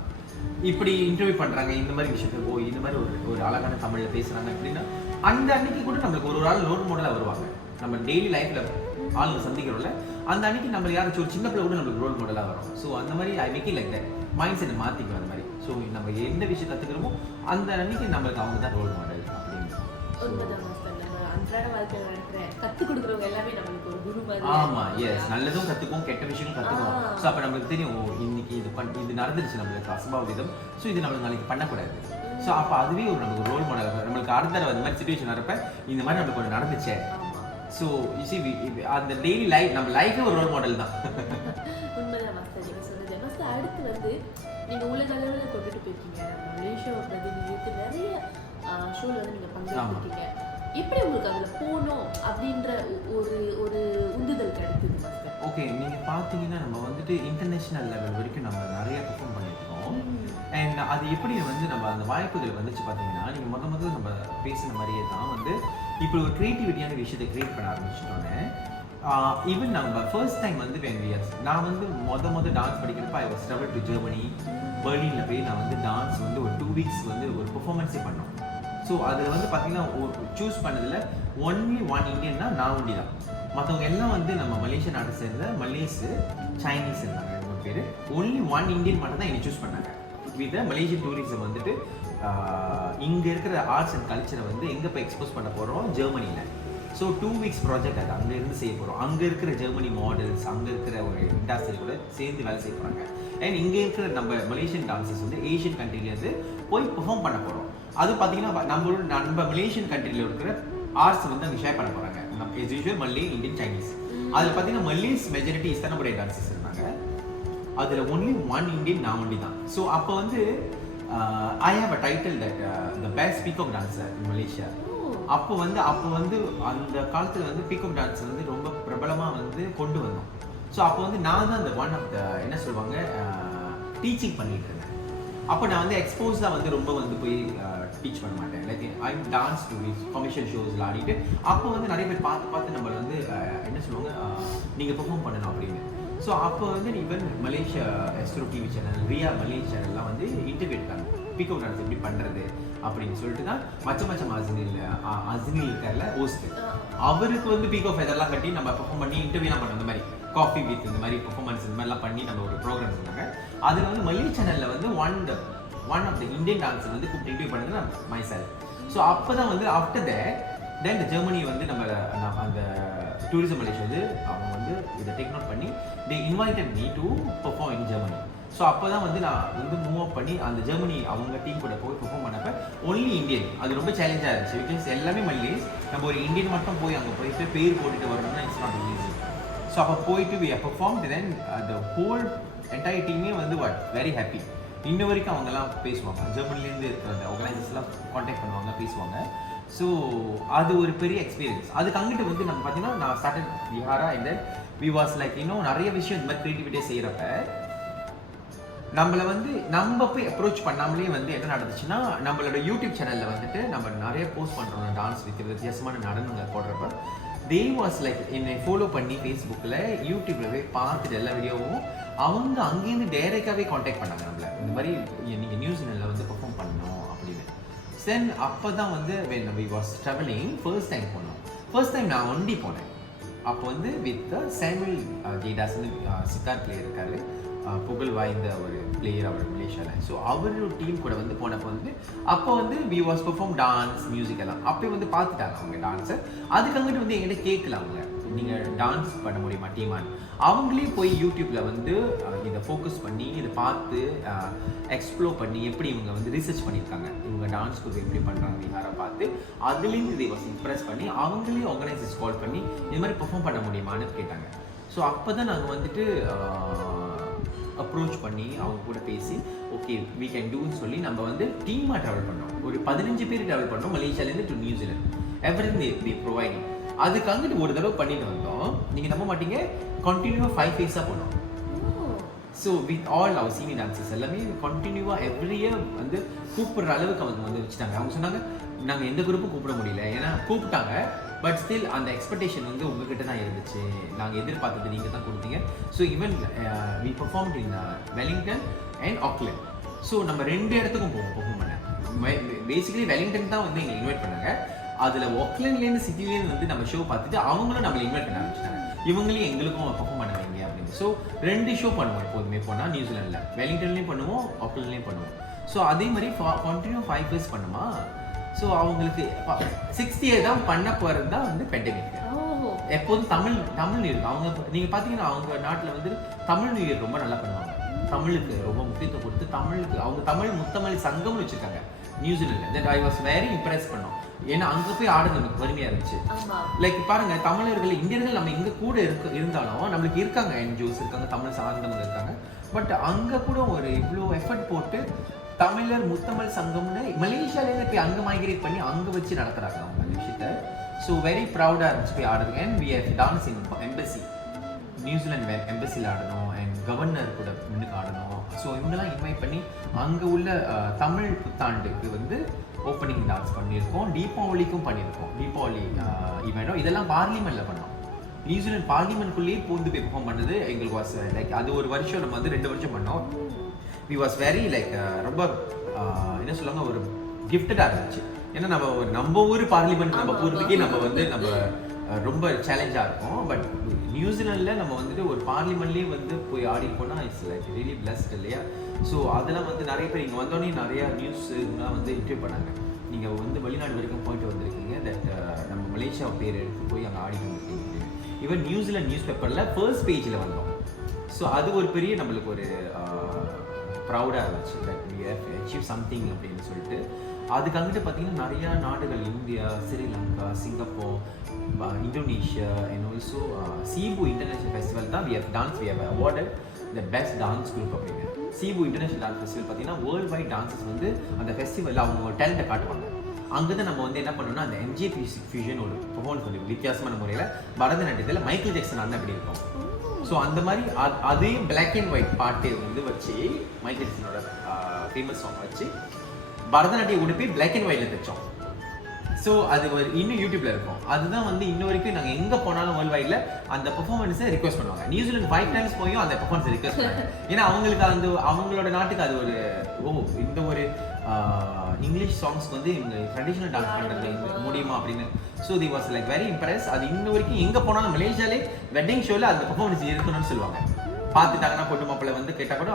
இப்படி இன்டர்வியூ பண்ணுறாங்க, இந்த மாதிரி விஷயத்துக்கு இந்த மாதிரி ஒரு அழகான தமிழில் பேசுகிறாங்க அப்படின்னா அந்த அன்னைக்கு கூட நம்மளுக்கு ஒரு ஆள் ரோல் மாடலாக வருவாங்க. நம்ம டெய்லி லைஃப்பில் ஆளுங்க சந்திக்கிறோம்ல, அந்த அன்னைக்கு நம்ம யாராச்சும் ஒரு சின்ன பிள்ளை கூட நம்மளுக்கு ரோல் மாடலாக வரும். ஸோ அந்த மாதிரி I make it like that, mind செட்டை மாற்றிக்கும் அந்த மாதிரி. ஸோ நம்ம எந்த விஷயம் கற்றுக்கிறோமோ அந்த அன்னைக்கு நம்மளுக்கு அவங்க தான் ரோல் மாடல் அப்படின்னு. அன்றாட வாழ்க்கையில் நடக்கிற கற்றுக் கொடுக்குறவங்க எல்லாமே நம்மளுக்கு ஒரு குரு மாதிரி. ஆமாம், எஸ், நல்லதும் கற்றுக்குவோம், கெட்ட விஷயங்களும் கற்றுக்குவோம். ஸோ அப்போ நம்மளுக்கு தெரியும், இன்னைக்கு இது நடந்துருச்சு நம்மளுக்கு அசம்பாவிதம், ஸோ இது நம்மளுக்கு நாளைக்கு பண்ணக்கூடாது. ஸோ அப்போ அதுவே ஒரு நமக்கு ரோல் மாடல். நம்மளுக்கு அடுத்த தடவை இந்த மாதிரி சுச்சுவேஷன் வரப்ப இந்த மாதிரி நம்மளுக்கு ஒன்று நடந்துச்சே. ஸோ அந்த டெய்லி லைஃப் நம்ம லைஃபே ஒரு ரோல் மாடல் தான். உண்மைதான் மாஸ்டர் நீங்கள் சொன்னது. மாஸ்டர் அடுத்து வந்து நீங்கள் உலக அளவில் கொண்டுட்டு போயிருக்கீங்க, மலேசியாவை பிரதிநிதித்து நிறைய ஷோவில் வந்து நீங்கள் பங்கெடுத்துருக்கீங்க. எப்படி உங்களுக்கு அதில் போகணும் அப்படின்ற ஒரு உந்துதல் கிடைக்குது மாஸ்டர்? ஓகே, நீங்கள் பார்த்தீங்கன்னா நம்ம வந்துட்டு இன்டர்நேஷ்னல் லெவல் வரைக்கும் நம்ம நிறைய பெர்ஃபார்ம் பண்ணியிருக்கோம். அண்ட் அது எப்படி வந்து நம்ம அந்த வாய்ப்புகள் வந்துச்சு பார்த்தீங்கன்னா, நீங்கள் முதல்ல நம்ம பேசின மாதிரியே தான் வந்து இப்போ ஒரு க்ரியேட்டிவிட்டியான விஷயத்தை க்ரியேட் பண்ண ஆரம்பிச்சிட்டோன்னே, ஈவன் நம்ம ஃபர்ஸ்ட் டைம் வந்து நான் வந்து மொதல் டான்ஸ் படிக்கிறப்ப I was travel to Germany, பெர்லினில் போய் நான் வந்து டான்ஸ் வந்து ஒரு 2 வீக்ஸ் வந்து ஒரு பெர்ஃபார்மன்ஸே பண்ணோம். ஸோ அதில் வந்து பார்த்தீங்கன்னா சூஸ் பண்ணதில் ஒன்லி ஒன் இந்தியன்னா நான் ஒண்டி தான். மற்றவங்க எல்லாம் வந்து நம்ம மலேசியா நாட்டை சேர்ந்த மலேஸு, சைனீஸ் இருந்தாங்க 2 பேர். ஒன்லி ஒன் இந்தியன் மட்டும் தான் என்னை சூஸ் பண்ணாங்க. வித் மலேசியன் டூரிசம் வந்துட்டு இங்கே இருக்கிற ஆர்ட்ஸ் அண்ட் கல்ச்சரை வந்து எங்கே போய் எக்ஸ்போஸ் பண்ண போகிறோம், ஜெர்மனியில். ஸோ 2 வீக்ஸ் ப்ராஜெக்ட் அது அங்கே இருந்து செய்ய போகிறோம். அங்கே இருக்கிற ஜெர்மனி மாடல்ஸ், அங்கே இருக்கிற ஒரு இண்டஸ்ட்ரி கூட சேர்ந்து வேலை செய்ய போகிறாங்க. அண்ட் இங்கே இருக்கிற நம்ம மலேசியன் டான்சர்ஸ் வந்து ஏஷியன் கண்ட்ரிலேருந்து போய் பெர்ஃபார்ம் பண்ண போகிறோம். அது பார்த்தீங்கன்னா நம்ம மலேசியன் கண்ட்ரியில் இருக்கிற ஆர்ட்ஸ் வந்து அங்கே ஷேர் பண்ண போகிறாங்க. நம்ம எஸ் யூஷுவல் மல்லே, இந்தியன், சைனீஸ். அதில் பார்த்தீங்கன்னா மல்லேஸ் மெஜாரிட்டி இஸ்தானபுல் டான்சர்ஸ் இருந்தாங்க. அதில் ஒன்லி ஒன் இந்தியன் நான் ஒன்லி தான். ஸோ அப்போ வந்து I have a title that the best peacock dancer in Malaysia. அப்போ வந்து அந்த காலத்தில் வந்து பீகாக் டான்ஸ் வந்து ரொம்ப பிரபலமாக வந்து கொண்டு வந்தோம். ஸோ அப்போ வந்து நான் தான் அந்த ஒன் ஆஃப் த என்ன சொல்லுவாங்க டீச்சிங் பண்ணிட்டு இருந்தேன். அப்போ நான் வந்து எக்ஸ்போஸாக வந்து ரொம்ப வந்து போய் டீச் பண்ண மாட்டேன். Like I dance tours commercial ஷோஸில் ஆடிட்டு அப்போ வந்து நிறைய பேர் பார்த்து நம்மளை வந்து என்ன சொல்லுவாங்க நீங்கள் பெர்ஃபார்ம் பண்ணணும் அப்படின்னு. ஸோ அப்போ வந்து even Malaysia Astro TV channel, Ria Malay சேனல்லாம் வந்து இன்டர்வியூ எடுத்தாங்க, பீகாக் டான்ஸ் எப்படி பண்ணுறது அப்படின்னு சொல்லிட்டு தான் மச்சம் அஸ்னில் இருக்கார்ல ஹோஸ்ட், அவருக்கு வந்து பீகாக் ஃபெதர்லாம் கட்டி நம்ம பெர்ஃபார்ம் பண்ணி இன்டர்வியூலாம் பண்ணோம். இந்த மாதிரி காஃபி வித் இந்த மாதிரி பெர்ஃபார்மன்ஸ் இந்த மாதிரிலாம் பண்ணி நம்ம ஒரு ப்ரோக்ராம் பண்ணாங்க. அதில் வந்து மலே சேனலில் வந்து one of the Indian dancer வந்து கூப்பிட்டு இன்டர்வியூ பண்ணது நான் மை செல்ஃப். ஸோ அப்போ தான் வந்து ஆஃப்டர் தென் இந்த ஜெர்மனி வந்து நம்ம அந்த டூரிசம் மலேசியா வந்து அவங்க வந்து இதை டேக் நோட் பண்ணி தே invited me to perform in Germany. So அப்போ தான் வந்து நான் வந்து மூவ் அப் பண்ணி அந்த ஜெர்மனி அவங்க டீம் கூட போய் பெர்ஃபார்ம் பண்ணப்போ ஒன்லி இந்தியன். அது ரொம்ப சேலஞ்சாக இருந்துச்சு. பிகாஸ் எல்லாமே மல்லேஸ், நம்ம ஒரு இந்தியன் மட்டும் போய் அங்கே போயிட்டு பேர் போட்டுட்டு வரணும்னா இட்ஸ் நாட் ஈஸி. ஸோ அப்போ போயிட்டு we perform then the whole entire டீமே வந்து வெரி ஹாப்பி. இன்ன வரைக்கும் அவங்கெல்லாம் பேசுவாங்க, ஜெர்மனிலேருந்து இருக்கிற அந்த ஆர்கனைசர்ஸ்லாம் காண்டாக்ட் பண்ணுவாங்க, பேசுவாங்க. ஸோ அது ஒரு பெரிய எக்ஸ்பீரியன்ஸ். அதுக்கு அங்கிட்டு வந்து நம்ம பார்த்தீங்கன்னா நான் started Vihara and then we was like இன்னும் நிறைய விஷயம் இந்த மாதிரி க்ரியேட்டிவிட்டியாக செய்கிறப்ப நம்மளை வந்து நம்ம போய் அப்ரோச் பண்ணாமலே வந்து என்ன நடந்துச்சுன்னா, நம்மளோட யூடியூப் சேனலில் வந்துட்டு நம்ம நிறைய போஸ்ட் பண்ணுறோம் டான்ஸ் வித்தியாசமான நடனங்கள் போடுறப்ப தே வாஸ் லைக் என்னை ஃபாலோ பண்ணி ஃபேஸ்புக்கில் யூடியூப்பில் போய் பார்த்துட்டு எல்லா வீடியோவும் அவங்க அங்கேருந்து டைரெக்டாகவே காண்டாக்ட் பண்ணாங்க நம்மளை, இந்த மாதிரி நீங்கள் நியூசிலாண்டில் வந்து பெர்ஃபார்ம் பண்ணணும் அப்படின்னு. தென் அப்போ தான் வந்து when we was traveling first time போனோம். ஃபர்ஸ்ட் டைம் நான் ஒண்டி போனேன். அப்போ வந்து வித் சாமுவல் ஜெய்டாஸ்னு சித்தார் பிளேயர் இருக்காரு, புகழ் வாய்ந்த ஒரு பிளேயர் அவர் மலேசியாவில். ஸோ அவரோட டீம் கூட வந்து போனப்போ வந்து அப்போ வந்து we was perform dance music எல்லாம் அப்போ வந்து பார்த்துட்டாங்க அவங்க டான்ஸை. அதுக்கு அங்கிட்டு வந்து என்கிட்ட கேட்கல அவங்க, நீங்கள் டான்ஸ் பண்ண முடியுமா டீமான்னு. அவங்களே போய் யூடியூப்பில் வந்து இதை ஃபோக்கஸ் பண்ணி இதை பார்த்து எக்ஸ்ப்ளோர் பண்ணி எப்படி இவங்க வந்து ரிசர்ச் பண்ணியிருக்காங்க, இவங்க டான்ஸ் குரூப் எப்படி பண்ணுறாங்க விஹாரை பார்த்து அதுலேருந்து இதை வாஸ் இம்ப்ரெஸ் பண்ணி அவங்களே ஆர்கனைசர்ஸ் கால் பண்ணி இது மாதிரி பெர்ஃபார்ம் பண்ண முடியுமான்னு கேட்டாங்க. ஸோ அப்போ தான் நாங்கள் வந்துட்டு அப்ரோச் பண்ணி அவங்க கூட பேசி ஓகே வீ கேன் டூன்னு சொல்லி நம்ம வந்து டீமாக ட்ராவல் பண்ணோம். ஒரு 15 பேர் ட்ராவல் பண்ணோம் மலேசியாலேருந்து to New Zealand. Everything they providing. அதுக்கு அங்கிட்டு ஒரு தடவை பண்ணிட்டு வந்தோம். நீங்கள் நம்ப மாட்டீங்க, கண்டினியூவாக 5 ஃபேஸாக போனோம். So with all our senior dancers எல்லாமே கண்டினியூவாக எவ்ரி இயர் வந்து கூப்பிடுற அளவுக்கு அவங்க வந்து வச்சுட்டாங்க. அவங்க சொன்னாங்க நாங்கள் எந்த குரூப்பும் கூப்பிட முடியல, ஏன்னா கூப்பிட்டாங்க பட் ஸ்டில் அந்த எக்ஸ்பெக்டேஷன் வந்து உங்ககிட்ட தான் இருந்துச்சு, நாங்கள் எதிர்பார்த்தது நீங்கள் தான் கொடுத்தீங்க. So even we performed in Wellington and Auckland. So நம்ம 2 இடத்துக்கும் பெர்ஃபார்ம் பண்ணேன். பேசிக்கலி வெலிங்டன் தான் வந்து எங்களை இன்வைட் பண்ணாங்க. அதில் ஆக்லாண்ட்லேருந்து சிட்டிலேருந்து வந்து நம்ம ஷோ பார்த்துட்டு அவங்களும் நம்மளை இன்வைட் பண்ண ஆரம்பிச்சிட்டாங்க. இவங்களையும் எங்களுக்கும் பெர்ஃபார்ம் பண்ண வைங்க அப்படின்னு. ஸோ 2 ஷோ பண்ணுவோம் எப்போதுமே போனால் நியூசிலாண்டில். வெலிங்டன்லேயும் பண்ணுவோம், ஆக்லாண்ட்லேயும் பண்ணுவோம். ஸோ அதே மாதிரி கண்டினியூ 5 இயர்ஸ் பண்ணுமா. ஸோ அவங்களுக்கு 6th இயர் தான் பண்ண போகிறது தான் வந்து பெண்டமிக். எப்போதும் தமிழ் நியூ இயர் அவங்க நீங்கள் பார்த்தீங்கன்னா அவங்க நாட்டில் வந்து தமிழ் நியூ இயர் ரொம்ப நல்லா பண்ணுவாங்க. தமிழுக்கு ரொம்ப முக்கியத்துவம் கொடுத்து தமிழுக்கு அவங்க தமிழ் முத்தமிழ் சங்கம்னு வச்சுருக்காங்க நியூசிலாண்டில். That I was very impress பண்ணோம். ஏன்னா அங்கே போய் ஆடுறது நமக்கு பெருமையாக இருந்துச்சு. லைக் பாருங்க, தமிழர்கள் இந்தியர்கள் நம்ம இங்கே கூட இருந்தாலும் நம்மளுக்கு இருக்காங்க, என்ஜிஓஸ் இருக்காங்க, தமிழ் சார்ந்தவங்க இருக்காங்க. பட் அங்கே கூட ஒரு இவ்வளோ எஃபர்ட் போட்டு தமிழர் முத்தமிழ் சங்கம்னு மலேசியாவிலேருந்து போய் அங்கே மைக்ரேட் பண்ணி அங்கே வச்சு நடத்துகிறாங்க அவங்க அந்த விஷயத்த. ஸோ வெரி ப்ரௌடாக இருந்துச்சு போய் ஆடுறது. And we have dance in embassy, New Zealand எம்பசியில் ஆடணும். அண்ட் கவர்னர் கூட முன்னுக்கு ஆடணும். ஸோ இவங்கெல்லாம் இன்வைட் பண்ணி அங்கே உள்ள தமிழ் புத்தாண்டுக்கு வந்து ஓப்பனிங் டான்ஸ் பண்ணியிருக்கோம். தீபாவளிக்கும் பண்ணியிருக்கோம். தீபாவளி ஈவெண்ட்டும் இதெல்லாம் பார்லிமெண்ட்டில் பண்ணோம். நியூசிலாந்து பார்லிமெண்ட்குள்ளேயே பூந்து போய் பெர்ஃபார்ம் பண்ணது எங்களுக்கு வாஸ் லைக் அது ஒரு வருஷம் நம்ம வந்து 2 வருஷம் பண்ணோம். வி வாஸ் வெரி லைக் ரொம்ப என்ன சொல்லுவாங்க, ஒரு கிஃப்டடாக இருந்துச்சு. ஏன்னா நம்ம ஊர் பார்லிமெண்ட் நம்ம போகிறதுக்கே நம்ம வந்து நம்ம ரொம்ப சேலஞ்சாக இருக்கும். பட் நியூசிலாண்டில் நம்ம வந்துட்டு ஒரு பார்லிமெண்ட்லேயே வந்து போய் ஆடி போனால் இட்ஸ் லைக் ரியலி பிளஸ்ட் இல்லையா. ஸோ அதெல்லாம் வந்து நிறைய பேர் இங்கே வந்தோடனே நிறையா நியூஸ்லாம் வந்து இன்டர்வியூ பண்ணாங்க. நீங்கள் வந்து வெளிநாடு வரைக்கும் போயிட்டு வந்திருக்கீங்க, தட் நம்ம மலேசியா பேர் எடுத்து போய் அங்கே ஆடிட்டு வந்துருக்கீங்க. ஈவன் நியூசிலாந்து நியூஸ் பேப்பரில் ஃபர்ஸ்ட் பேஜில் வந்தோம். ஸோ அது ஒரு பெரிய நம்மளுக்கு ஒரு ப்ரௌடாக இருந்துச்சு. Like we have achieve something அப்படின்னு சொல்லிட்டு. அதுக்கு அங்கிட்டு பார்த்தீங்கன்னா நிறையா நாடுகள், India, Sri Lanka, Singapore, Indonesia and also Cebu international festival தான் we have awarded the best dance group அப்படின்னு. சீபு இன்டர்நேஷனல் டான்ஸ் ஃபெஸ்டிவல் பார்த்தீங்கன்னா வேர்ல்டு வைட் டான்ஸஸ் வந்து அந்த ஃபெஸ்டிவலில் அவங்க ஒரு டேலண்ட்டை காட்டுவாங்க. அங்கே தான் நம்ம வந்து என்ன பண்ணோம்னா அந்த எம்ஜே ஃபியூஷன் ஒரு பெர்ஃபார்மன்ஸ் வந்து வித்தியாசமான முறையில் பரதநாட்டியத்தில் மைக்கேல் ஜாக்சன் அந்த அப்படி இருக்கும். ஸோ அந்த மாதிரி அதே பிளாக் அண்ட் ஒயிட் பாட்டு வந்து வச்சு மைக்கேல் ஜாக்சனோட ஃபேமஸ் சாங் வச்சு பரதநாட்டிய உடுப்பி பிளாக் அண்ட் ஒயிட்ல தைச்சோம். ஸோ அது ஒரு இன்னும் யூடியூப்ல இருக்கும். அதுதான் வந்து இன்ன வரைக்கும் நாங்கள் எங்கே போனாலும் வேர்ல்டு வைட்ல அந்த பெர்ஃபார்மன்ஸை ரிக்வெஸ்ட் பண்ணுவாங்க. நியூசிலாந்து 5 times போயும் அந்த பெர்ஃபார்மன்ஸ் ரிக்வெஸ்ட் பண்ணுவாங்க. ஏன்னா அவங்களுக்கு அந்த அவங்களோட நாட்டுக்கு அது ஒரு இந்த ஒரு இங்கிலீஷ் சாங்ஸ்க்கு வந்து இவங்க ட்ரெடிஷ்னல் டான்ஸ் பண்ணுறது முடியுமா அப்படின்னு. So the was like very Impress. அது இன்ன வரைக்கும் எங்கே போனாலும் மலேசியாலே வெட்டிங் ஷோவில் அந்த பெர்ஃபார்மன்ஸ் இருக்கணும்னு சொல்லுவாங்க. பார்த்துட்டாங்கன்னா பொட்டு மாப்பிள்ளை வந்து கேட்டால் கூட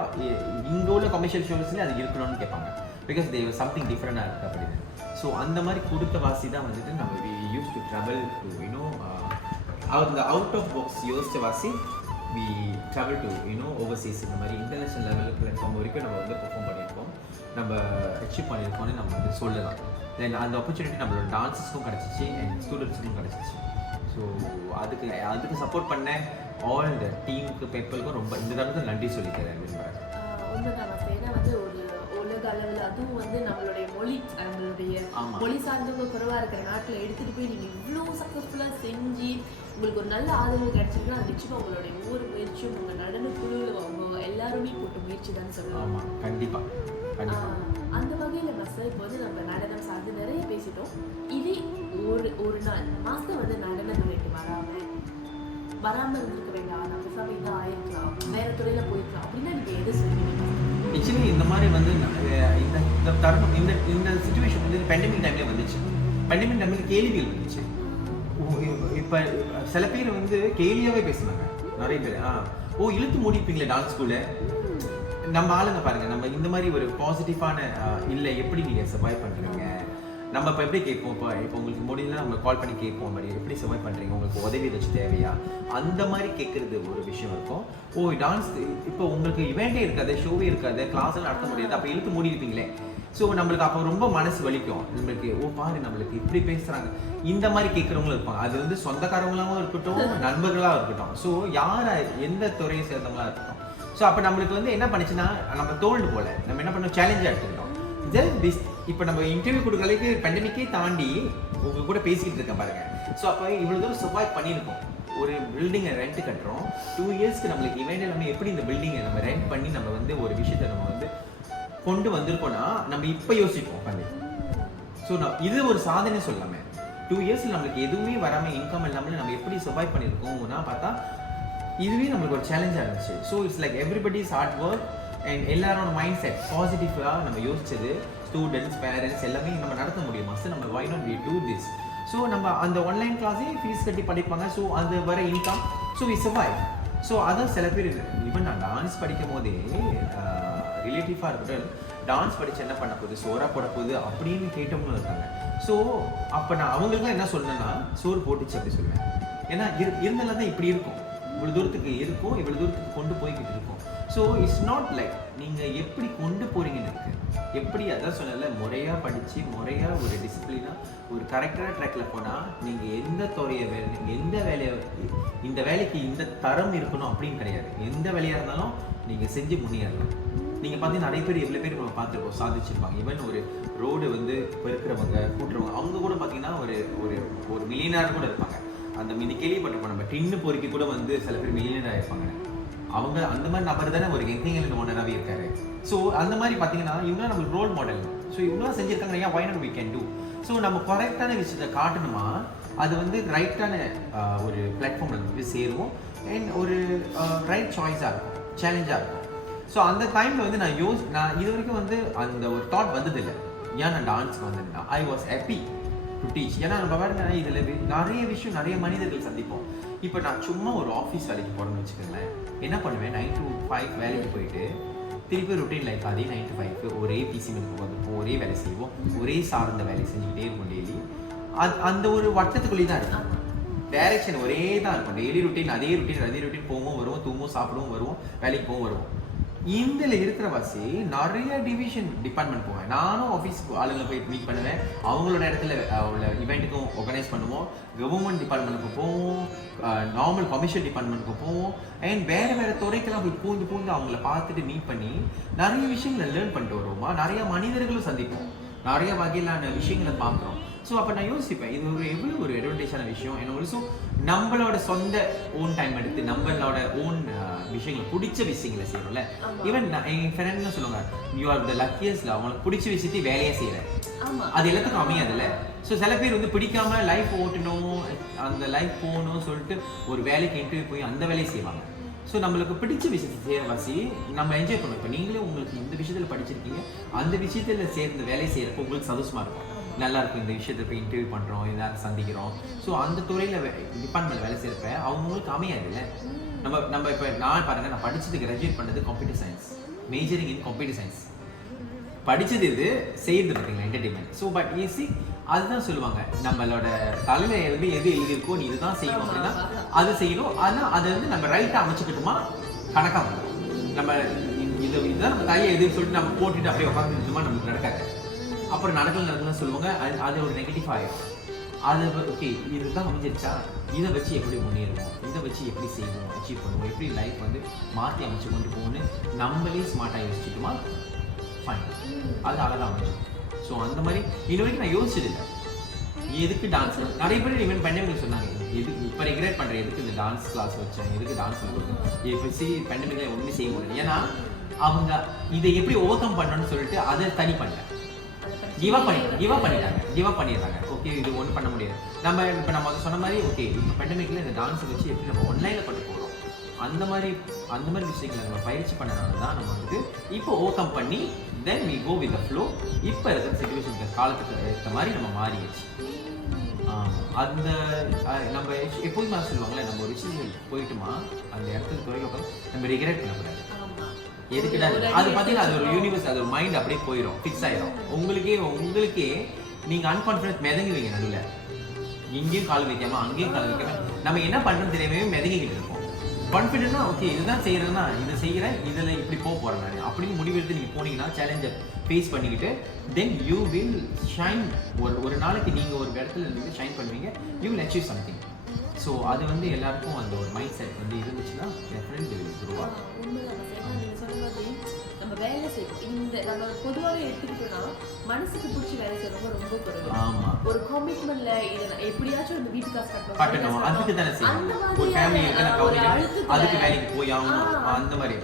இங்கே உள்ள கமர்ஷியல் ஷோஸ்லேயே அது இருக்கணும்னு கேட்பாங்க. பிகாஸ் தே சம்திங் டிஃப்ரெண்டாக இருக்குது அப்படின்னு. ஸோ அந்த மாதிரி கொடுத்த வாசி தான் வந்துட்டு நம்ம we use to travel to அந்த அவுட் ஆஃப் பாக்ஸ் யோசிச்ச வாசி வி ட்ராவல் டு ஓவர்சீஸ். இந்த மாதிரி இன்டர்நேஷனல் லெவல் பிளாட்ஃபார்ம் வரைக்கும் நம்ம வந்து பெர்ஃபார்ம் பண்ணியிருக்கோம், நம்ம அச்சீவ் பண்ணியிருக்கோம்னு நம்ம வந்து சொல்லலாம். தென் அந்த ஆப்பர்ச்சுனிட்டி நம்மளோட டான்ஸஸ்க்கும் கிடச்சிச்சு அண்ட் ஸ்டூடெண்ட்ஸுக்கும் கிடச்சிச்சு. ஸோ அதுக்கு சப்போர்ட் பண்ண ஆல் த டீமுக்கு பீப்புளுக்கும் ரொம்ப இந்த தடவை நன்றி சொல்லிக்கிறேன் விரும்புகிறேன். உண்மைதான். ஏன்னா வந்து ஒரு உலக அளவில் அதுவும் வந்து நம்மளுடைய மொழி சார்ந்தவங்க குறைவாக இருக்கிற நாட்டில் எடுத்துகிட்டு போய் நீங்கள் இவ்வளோ சக்ஸஸ்ஃபுல்லாக செஞ்சு உங்களுக்கு ஒரு நல்ல ஆதரவு கிடைச்சிருக்குன்னா அது நிச்சயமாக உங்களுடைய ஒவ்வொரு முயற்சியும் உங்கள் நடன குழுவில் அவங்க எல்லாருமே போட்டு முயற்சி தான் சொல்லலாம். ஆமாம், கண்டிப்பாக. அந்த வகையில் மாஸ்டர் இப்போ வந்து நம்ம நடனம் சார்ந்து நிறைய பேசிட்டோம். இதே ஒரு நாள் மாஸ்டர் வந்து நடன துறைக்கு வராமல் இருந்திருக்க வேண்டாம், நம்ம பேசாமல் இதாக ஆயிருக்கலாம், வேறு துறையில் போயிருக்கலாம் அப்படின்னா நீங்கள் எது சொல்லுவீங்க? ஆக்சுவலி இந்த மாதிரி வந்து இந்த தருணம் இந்த சுச்சுவேஷன் வந்து பெண்டமிக் டைம்லேயே வந்துச்சு. பெண்டமிக் டைமில் கேள்விகள் வந்துச்சு. இப்போ சில பேர் வந்து கேலியாகவே பேசுனாங்க நிறைய பேர். இழுத்து மூடிப்பீங்களே டான்ஸ் ஸ்கூலு. நம்ம ஆளுங்க பாருங்க, நம்ம இந்த மாதிரி ஒரு பாசிட்டிவான இல்லை எப்படி நீங்கள் சர்வைவ் பண்ணுறீங்க, நம்ம இப்போ எப்படி கேட்போம், இப்போ உங்களுக்கு முடியல நம்ம கால் பண்ணி கேட்போம், மாதிரி எப்படி சர்வைவ் பண்ணுறீங்க, உங்களுக்கு உதவி வச்சு தேவையா, அந்த மாதிரி கேட்குறது ஒரு விஷயம் இருக்கும். டான்ஸ் இப்போ உங்களுக்கு இவெண்ட்டே இருக்காது, ஷோவே இருக்காது, கிளாஸ்லாம் நடத்த முடியாது, அப்போ இழுத்து மூடிருப்பீங்களே. ஸோ நம்மளுக்கு அப்போ ரொம்ப மனசு வலிக்கும். நம்மளுக்கு பாரு நம்மளுக்கு இப்படி பேசுகிறாங்க, இந்த மாதிரி கேட்குறவங்களும் இருப்பாங்க. அது வந்து சொந்தக்காரங்களாகவும் இருக்கட்டும், நண்பர்களாக இருக்கட்டும், ஸோ யாரை எந்த துறையை சேர்ந்தவங்களா இருக்கட்டும். ஸோ அப்போ நம்மளுக்கு வந்து என்ன பண்ணுச்சுன்னா நம்ம தோல்டு போல நம்ம என்ன பண்ணோம், சேலஞ்சாக எடுத்துக்கிட்டோம். இப்போ நம்ம இன்டர்வியூ கொடுக்கறதுக்கு பெண்டமிக்கே தாண்டி உங்க கூட பேசிக்கிட்டு இருக்கேன் பாருங்க. ஸோ அப்போ இவ்வளோ தூரம் சர்வைவ் பண்ணியிருக்கோம். ஒரு பில்டிங்கை ரெண்ட் கட்டுறோம், 2 இயர்ஸ்க்கு நம்மளுக்கு இவெண்ட் எல்லாமே எப்படி இந்த பில்டிங்கை நம்ம ரெண்ட் பண்ணி நம்ம வந்து ஒரு விஷயத்தை நம்ம வந்து கொண்டு வந்திருக்கோம்னா நம்ம இப்போ யோசிப்போம் பண்ணி. ஸோ இது ஒரு சாதனை சொல்லாமே. 2 இயர்ஸில் நம்மளுக்கு எதுவுமே வராமல் இன்கம் இல்லாமல் நம்ம எப்படி சர்வைவ் பண்ணியிருக்கோம்னா பார்த்தா இதுவே நம்மளுக்கு ஒரு சேலஞ்சாக இருந்துச்சு. So it's like everybody's hard work and எல்லாரோட மைண்ட் செட் பாசிட்டிவாக நம்ம யோசிச்சது ஸ்டூடெண்ட்ஸ் பேரண்ட்ஸ் எல்லாமே நம்ம நடத்த முடியுமா சார் நம்ம why not we do this so நம்ம அந்த ஆன்லைன் கிளாஸே ஃபீஸ் கட்டி படிப்பாங்க ஸோ அது வர income so we survive so அதான் சில பேர் ஈவன் நான் டான்ஸ் படிக்கும் போதே ரிலேட்டிவாக இருக்கட்டும் டான்ஸ் படித்து என்ன பண்ண போகுது சோறா போட போகுது அப்படின்னு கேட்டவங்களும் இருக்காங்க ஸோ அப்போ நான் அவங்களுக்குலாம் என்ன சொல்லணும்னா சோறு போட்டுச்சு அப்படி சொல்லுவேன் ஏன்னா இருந்தாலும் தான் இப்படி இருக்கும் இவ்வளோ தூரத்துக்கு இருக்கும் இவ்வளோ தூரத்துக்கு கொண்டு போய்கிட்டு இருக்கும் ஸோ இட்ஸ் நாட் லைக் நீங்கள் எப்படி கொண்டு போகிறீங்கன்னு இருக்குது எப்படி அதான் சொன்னல முறையாக படித்து முறையாக ஒரு டிசிப்ளினாக ஒரு கரெக்டான ட்ராக்கில் போனால் நீங்கள் எந்த துறையை நீங்கள் எந்த வேலையை இந்த வேலைக்கு இந்த தரம் இருக்கணும் அப்படின்னு கிடையாது எந்த வேலையாக இருந்தாலும் நீங்கள் செஞ்சு முன்னேறலாம் நீங்கள் பார்த்தீங்கன்னா நிறைய பேர் எவ்வளோ பேர் நம்ம பார்த்துருப்போம் சாதிச்சிருப்பாங்க ஈவன் ஒரு ரோடு வந்து பெருக்கிறவங்க கூட்டுறவங்க அவங்க கூட பார்த்தீங்கன்னா ஒரு ஒரு ஒரு மில்லியனர் கூட இருப்பாங்க அந்த மீதி கேள்விப்பட்டிருப்போம் நம்ம டின்னு பொறுக்கி கூட வந்து சில பேர் மில்லியனர் இருப்பாங்க அவங்க அந்த மாதிரி நபர் தானே ஒரு எங்கெங்க ஓனராகவே இருக்காரு ஸோ அந்த மாதிரி பார்த்தீங்கன்னா இவங்களாம் நம்மளுக்கு ரோல் மாடல் ஸோ இவங்களாம் செஞ்சிருக்காங்க ஏன் why not we can do so நம்ம கரெக்டான விஷயத்தை காட்டணுமா அது வந்து ரைட்டான ஒரு பிளாட்ஃபார்மில் போய் சேருவோம் அண்ட் ஒரு ரைட் சாய்ஸாக இருக்கும் சேலஞ்சாக இருக்கும் ஸோ அந்த டைமில் வந்து நான் இது வரைக்கும் வந்து அந்த ஒரு தாட் வந்ததில்லை ஏன் நான் டான்ஸ்க்கு வந்தேன்னா I was happy to teach ஏன்னா நம்ம பாருங்க இதில் நிறைய விஷயம் நிறைய மனிதர்கள் சந்திப்போம் இப்போ நான் சும்மா ஒரு ஆஃபீஸ் வேலைக்கு போகிறேன்னு வச்சுக்கோங்களேன் என்ன பண்ணுவேன் 9 to 5 வேலைக்கு போயிட்டு திருப்பி ரொட்டீன் லைஃப் அதே 9 to 5 ஒரே பிசி மேலுக்கு வந்திருப்போம் ஒரே வேலை செய்வோம் ஒரே சார்ந்த வேலை செஞ்சுக்கிட்டே இருக்கும் டெய்லி அந்த ஒரு வட்டத்துக்குள்ளே தான் இருக்கும் டைரக்ஷன் ஒரே தான் இருக்கும் டெய்லி ரொட்டீன் அதே ரொட்டீன் போவோம் வருவோம் தூங்குவோம் சாப்பிடுவோம் வருவோம் வேலைக்கு போவோம் வருவோம் இதில் இருக்கிற வாசி நிறைய டிபார்ட்மெண்ட் போவேன் நானும் ஆஃபீஸ் ஆளுங்களை போய் மீட் பண்ணுவேன் அவங்களோட இடத்துல உள்ள இவெண்ட்டுக்கும் ஆர்கனைஸ் பண்ணுவோம் கவர்மெண்ட் டிபார்ட்மெண்ட்டுக்கு போவோம் நார்மல் கமர்ஷியல் டிபார்ட்மெண்ட்டுக்கு போவோம் அண்ட் வேறு துறைக்கெல்லாம் போய் பூந்து அவங்கள பார்த்துட்டு மீட் பண்ணி நிறைய விஷயங்களை லேர்ன் பண்ணிட்டு வருவோமா நிறைய மனிதர்களும் சந்திப்போம் நிறைய வகையிலான விஷயங்களை பார்க்குறோம் ஸோ அப்போ நான் யோசிப்பேன் இது எவ்வளோ ஒரு அட்வான்டேஜான விஷயம் அண்ட் ஆல்சோ நம்மளோட சொந்த ஓன் டைம் எடுத்து நம்மளோட ஓன் விஷயங்களை பிடிச்ச விஷயங்களை செய்யணும்ல ஈவன் என் ஃப்ரெண்ட்லாம் சொல்லுவாங்க யூ ஆர் த லக்கியஸ்ட்ல அவங்களுக்கு பிடிச்ச விஷயத்தையும் வேலையாக செய்கிறேன் அது எல்லாத்துக்கும் அமையாதுல்ல ஸோ சில பேர் வந்து பிடிக்காம லைஃப் ஓட்டணும் அந்த லைஃப் போகணும்னு சொல்லிட்டு ஒரு வேலைக்கு இன்டர்வியூ போய் அந்த வேலையை செய்வாங்க ஸோ நம்மளுக்கு பிடிச்ச விஷயத்தை செய்கிற வாசி நம்ம என்ஜாய் பண்ணுவோம் இப்போ நீங்களே உங்களுக்கு இந்த விஷயத்தில் படிச்சிருக்கீங்க அந்த விஷயத்தில் சேர்ந்த வேலையை செய்கிறப்போ உங்களுக்கு சந்தோஷமாக இருக்கும் நல்லா இருக்கும் இந்த விஷயத்தை போய் இன்டர்வியூ பண்ணுறோம் இதாக சந்திக்கிறோம் ஸோ அந்த துறையில் டிபார்ட்மெண்ட் வேலை செய்கிறப்ப அவங்களுக்கு அமையாதுல்ல நம்ம இப்போ நான் பாருங்கள் நான் படித்தது கிராஜுவேட் பண்ணது computer science majoring in computer science படித்தது இது செய்யறது பார்த்தீங்களா என்டர்டெயின்மெண்ட் ஸோ பட் ஈஸி அதுதான் சொல்லுவாங்க நம்மளோட தலையில எது எழுதியிருக்கோ நீ இதுதான் செய்யணும் அப்படின்னா அது செய்யணும் ஆனால் அதை வந்து நம்ம ரைட்டாக அமைச்சுக்கிட்டோமா கணக்காக வரும் நம்ம இதுதான் நம்ம தலையை எதுன்னு சொல்லிட்டு நம்ம போட்டுட்டு அப்படியே உட்காந்துருந்தோமா நமக்கு நடக்காது அப்புறம் நடக்கலாம் சொல்லுவாங்க அது ஒரு நெகட்டிவ் ஆகிடும் அது ஓகே இதுதான் அமைஞ்சிருச்சா இதை வச்சு எப்படி முன்னேறுவோம் இதை வச்சு எப்படி செய்வோம் அச்சீவ் பண்ணுவோம் எப்படி லைஃப் வந்து மாற்றி அமைச்சு கொண்டு போகணும்னு நம்மளே ஸ்மார்ட்டாக யோசிச்சுட்டுமா ஃபைன் அது அழகாக அமைச்சு ஸோ அந்த மாதிரி இது வரைக்கும் நான் யோசிச்சதில்லை எதுக்கு டான்ஸ் நிறைய பேர் ஈவன் பெண்டமிக் சொன்னாங்க எதுக்கு இப்போ ரெகுலேட் பண்ணுறேன் எதுக்கு இந்த டான்ஸ் கிளாஸ் வச்சேன் எதுக்கு டான்ஸ் கொடுத்தேன் இப்போ பெண்டமிக்கில் ஒன்றுமே செய்ய முடியாது ஏன்னா அவங்க இதை எப்படி ஓவர் கம் பண்ணணும்னு சொல்லிட்டு அதை தனி பண்ணல கிவ் அப் பண்ணிடுறாங்க ஓகே இது ஒன்றும் பண்ண முடியாது நம்ம இப்போ நம்ம அதை சொன்ன மாதிரி ஓகே இப்போ பெண்டமிக்கில் இந்த டான்ஸை வச்சு எப்படி நம்ம ஆன்லைனில் பண்ண போகிறோம் அந்த மாதிரி விஷயங்களை நம்ம பயிற்சி பண்ணனால தான் நம்ம வந்து இப்போ ஓவர் கம் பண்ணி தென் we go with the flow இப்போ இருக்கிற சிச்சுவேஷனுக்கு காலத்துக்கு ஏற்ற மாதிரி நம்ம மாறிடுச்சு அந்த நம்ம எப்போதுமே சொல்லுவாங்களே நம்ம ஒரு விஷயம் போயிட்டுமா அந்த இடத்துக்கு துறையில் நம்ம ரிக்ரெட் பண்ணக்கூடாது எதுக்குடா அது பார்த்தீங்கன்னா அது ஒரு யூனிவர்ஸ் அது ஒரு மைண்ட் அப்படியே போயிடும் ஃபிக்ஸ் ஆயிடும் உங்களுக்கே நீங்கள் அன்கான்ஃபிடன்ஸ் மிதங்குவீங்க நடுவில் இங்கேயும் கால் வைக்காம அங்கேயும் கால் வைக்காம நம்ம என்ன பண்ணுறோன்னு தெரியாமே மிதங்கிக்கிட்டு இருக்கோம் கான்ஃபிடென்ட்னா ஓகே இதுதான் செய்கிறேன்னா இதை செய்கிறேன் இதில் இப்படி போகிறேன் நான் அப்படின்னு முடிவெடுத்து நீங்கள் போனீங்கன்னா சேலஞ்சை ஃபேஸ் பண்ணிக்கிட்டு தென் யூ வில் ஷைன் ஒரு நாளைக்கு நீங்கள் ஒரு இடத்துல இருந்து ஷைன் பண்ணுவீங்க you will achieve something so அது வந்து எல்லாருக்கும் அந்த ஒரு மைண்ட் செட் வந்து இருந்துச்சுன்னா டெஃபினெட்லி குருவாக நம்ம வேலை செய்வோம் இந்த நம்ம பொதுவாகவே எடுத்துக்கிட்டோம்னா மனசுக்கு பிடிச்சி வேலை செய்யறவங்க ரொம்ப குறைவு. ஒரு கமிட்மெண்ட்ல இதை எப்படியாச்சும் இந்த வீட்டு காசு கட்டணும் அதுக்கு தானே செய்யணும். ஒரு ஃபேமிலி இருக்கன கவனிக்கணும் அதுக்கு வேலைக்கு போய் ஆகணும் அந்த மாதிரி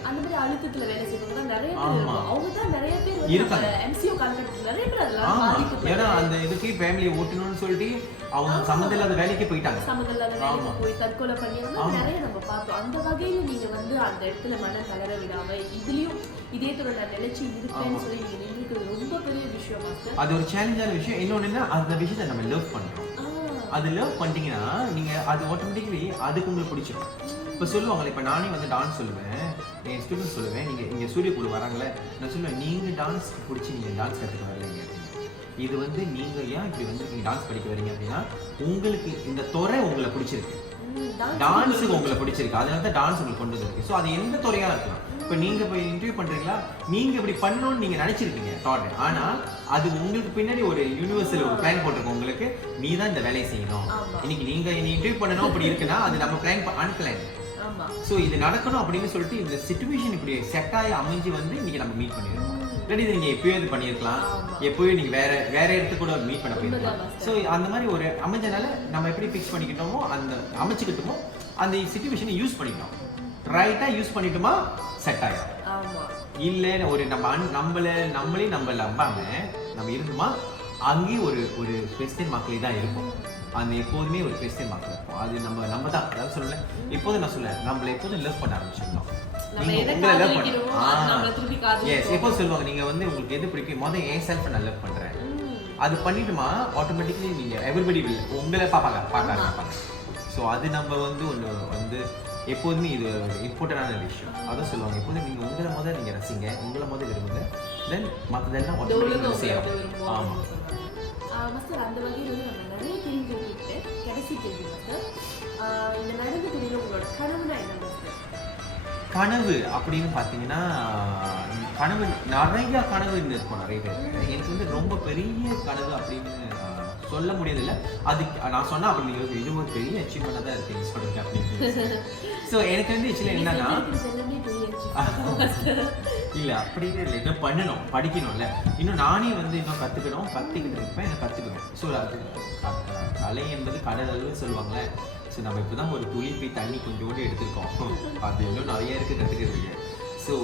அழுத்தத்துல வேலை செய்யறவங்க நிறைய பேர் அவங்க தான் நிறைய பேர் இருக்காங்க. MCO கான்ட்ராக்ட் நிறைய பேர் அதெல்லாம் பாதிக்கப்படுறாங்க. ஏன்னா அந்த இதுக்கு ஃபேமிலியை ஓட்டணும்னு சொல்லிட்டு அவங்க சம்மந்தம் இல்லாத வேலைக்கு போயிட்டாங்க. சம்மந்தம் இல்லாத வேலைக்கு போய் தற்கொலை பண்ணி நிறைய நம்ம பார்த்தோம். அந்த வகையில நீங்க வந்து அந்த இடத்துல மனம் தளர விடாம இதுலயும் இதே தோட நான் நினைச்சு இருப்பேன்னு சொல்லி நீங்க நின்றுட்டு ரொம்ப பெரிய விஷயம் மாஸ்டர். அது ஒரு சேலஞ்சான விஷயம். இன்னொன்னு என்ன, அந்த விஷயத்தை நம்ம லவ் பண்றோம். அது லவ் பண்ணிட்டீங்கன்னா நீங்க அது ஆட்டோமேட்டிக்கலி அதுக்கு உங்களுக்கு பிடிச்சிடும். இப்போ சொல்லுவாங்களே, இப்போ நானே வந்து டான்ஸ் சொல்லுவேன், என் ஸ்டூடெண்ட்ஸ் சொல்லுவேன், நீங்கள் இங்கே சூரிய கூட வராங்களே, நான் சொல்லுவேன் நீங்கள் டான்ஸ்க்கு பிடிச்சி நீங்கள் டான்ஸ் கற்றுக்க வரலைங்க அப்படின்னு. இது வந்து நீங்கள் ஏன் இப்படி வந்து நீங்கள் டான்ஸ் படிக்க வரீங்க அப்படின்னா உங்களுக்கு இந்த துறை உங்களை பிடிச்சிருக்கு, டான்ஸுக்கு உங்களை பிடிச்சிருக்கு, அதனால தான் டான்ஸ் உங்களுக்கு கொண்டு வந்துருக்கு. ஸோ அது எந்த துறையாக இருக்கலாம். இப்போ நீங்கள் போய் இன்டர்வியூ பண்ணுறீங்களா, நீங்கள் இப்படி பண்ணணும்னு நீங்கள் நினச்சிருக்கீங்க தாட், ஆனால் அது உங்களுக்கு பின்னாடி ஒரு யூனிவர்சல் ஒரு பிளான் போட்டிருக்கோம் உங்களுக்கு, நீ தான் இந்த வேலையை செய்யணும், இன்னைக்கு நீங்கள் என்னை இன்டர்வியூ பண்ணணும் அப்படி இருக்குன்னா அது நம்ம பிளான் அன்பிளான். ஸோ இது நடக்கணும் அப்படின்னு சொல்லிட்டு இந்த சிச்சுவேஷன் இப்படி செட் ஆகி அமைஞ்சு வந்து இன்னைக்கு நம்ம மீட் பண்ணிருக்கோம். இல்லாட்டி இது நீங்கள் எப்பயோ இது பண்ணியிருக்கலாம், எப்போயோ நீங்கள் வேற இடத்துக்கு கூட மீட் பண்ண போயிருக்கலாம். ஸோ அந்த மாதிரி ஒரு அமைஞ்சனால நம்ம எப்படி ஃபிக்ஸ் பண்ணிக்கிட்டோமோ அந்த அமைச்சுக்கிட்டோமோ அந்த சிச்சுவேஷனை யூஸ் பண்ணிட்டோம். ரைட்டாக யூஸ் பண்ணிட்டோமா செட் ஆகிடும். இல்லை ஒரு நம்மளே நம்பாம நம்ம இருந்தோமா அங்கேயும் ஒரு கிறிஸ்டியன் மக்களே தான் இருக்கும். அந்த எப்போதுமே ஒரு கிறிஸ்டியன் மக்கள் இருக்கும். அது நம்ம தான் அதாவது சொல்லல, எப்போதும் நான் சொல்ல நம்மள எப்போதும் லவ் பண்ண ஆரம்பிச்சிடணும். எப்போ சொல்லுவாங்க நீங்க வந்து உங்களுக்கு எது பிடிக்கும் முதல் ஏன் செல்ஃப் நான் லவ் பண்றேன் அது பண்ணிட்டுமா ஆட்டோமேட்டிக்கலி நீங்க எவ்ரிபடி வில் உங்களை பார்க்க ஆரம்பிப்பாங்க. ஸோ அது நம்ம வந்து ஒன்று வந்து எப்போதுமே இது ஒரு இம்பார்ட்டண்டான விஷயம். அதான் சொல்லுவாங்க எப்போதும் நீங்கள் உங்களை முதல் நீங்கள் ரசிங்க, உங்களை முதல் விரும்புங்க, தென் மற்றதெல்லாம் ஆட்டோமேட்டிக்கலி செய்யலாம். ஆமாம் மாஸ்டர். அந்த வகையில் வந்து நம்ம நிறைய கேள்வி கேட்டுக்கிட்டு கடைசி கேள்வி மாஸ்டர், இந்த நடந்து கொண்டிருந்த உங்களோட கனவுனா என்ன மாஸ்டர்? கனவு அப்படின்னு பார்த்தீங்கன்னா கனவு நிறைய கனவு இருக்கும் நிறைய பேருக்கு. எனக்கு வந்து ரொம்ப பெரிய கனவு அப்படின்னு சொல்ல முடியதில்லை. அதுக்கு நான் சொன்னால் அப்படி இது ஒரு பெரிய அச்சீவ்மெண்ட்டாக தான் இருக்குது சொல்லுங்க அப்படின்னு. ஸோ எனக்கு வந்து ஆக்சுவலி என்னன்னா இல்லை அப்படின்னு இல்லை, இன்னும் பண்ணணும், படிக்கணும்ல, இன்னும் நானே வந்து இன்னும் கற்றுக்கிட்டு இருப்பேன், எனக்கு கற்றுக்குவேன். ஸோ அது கலை என்பது கடல் அளவு சொல்லுவாங்களே. ஸோ நம்ம இப்போ தான் ஒரு துளி போய் தண்ணி கொஞ்சோண்டு எடுத்துருக்கோம், அது இன்னும் நிறைய இருக்குது கற்றுக்கிறதுக்கு. ஸோ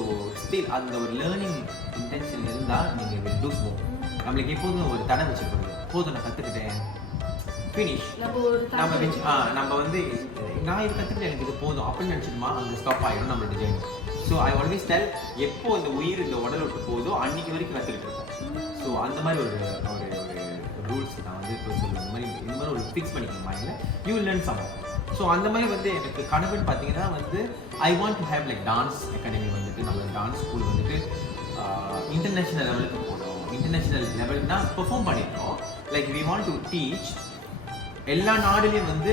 ஸ்டில் அந்த ஒரு லேர்னிங் இன்டென்ஷன் இருந்தால் நீங்கள் வில் டூ மோர். நம்மளுக்கு எப்போதும் ஒரு தடை வச்சுருக்கோம், போதும் நான் கற்றுக்கிட்டேன் ஃபினிஷ், நம்ம வந்து நான் இது கற்றுக்கிட்டேன் எனக்கு இது போதும் அப்படின்னு நினச்சிட்டுமா அங்கே ஸ்டாப் ஆகிடும் நம்மளோட journey. So I always tell எப்போ இந்த உயிர் இந்த உடல் விட்டு போதோ அன்னைக்கு வரைக்கும் கற்றுக்கிட்டு இருக்கோம். ஸோ அந்த மாதிரி ஒரு ரூல்ஸ் நான் வந்து இப்போ சொல்லுவேன். இந்த மாதிரி ஒரு ஃபிக்ஸ் பண்ணிக்கணும் மைண்டில், யூ லேர்ன் சம். ஸோ அந்த மாதிரி வந்து எனக்கு கனவுன்னு பார்த்தீங்கன்னா வந்து I want to have like dance academy வந்துட்டு நம்ம டான்ஸ் ஸ்கூல் வந்துட்டு இன்டர்நேஷ்னல் லெவலுக்கு போகணும். இன்டர்நேஷ்னல் லெவலுக்கு தான் பெர்ஃபார்ம் பண்ணியிருக்கோம். Like we want to teach எல்லா நாடுலேயும் வந்து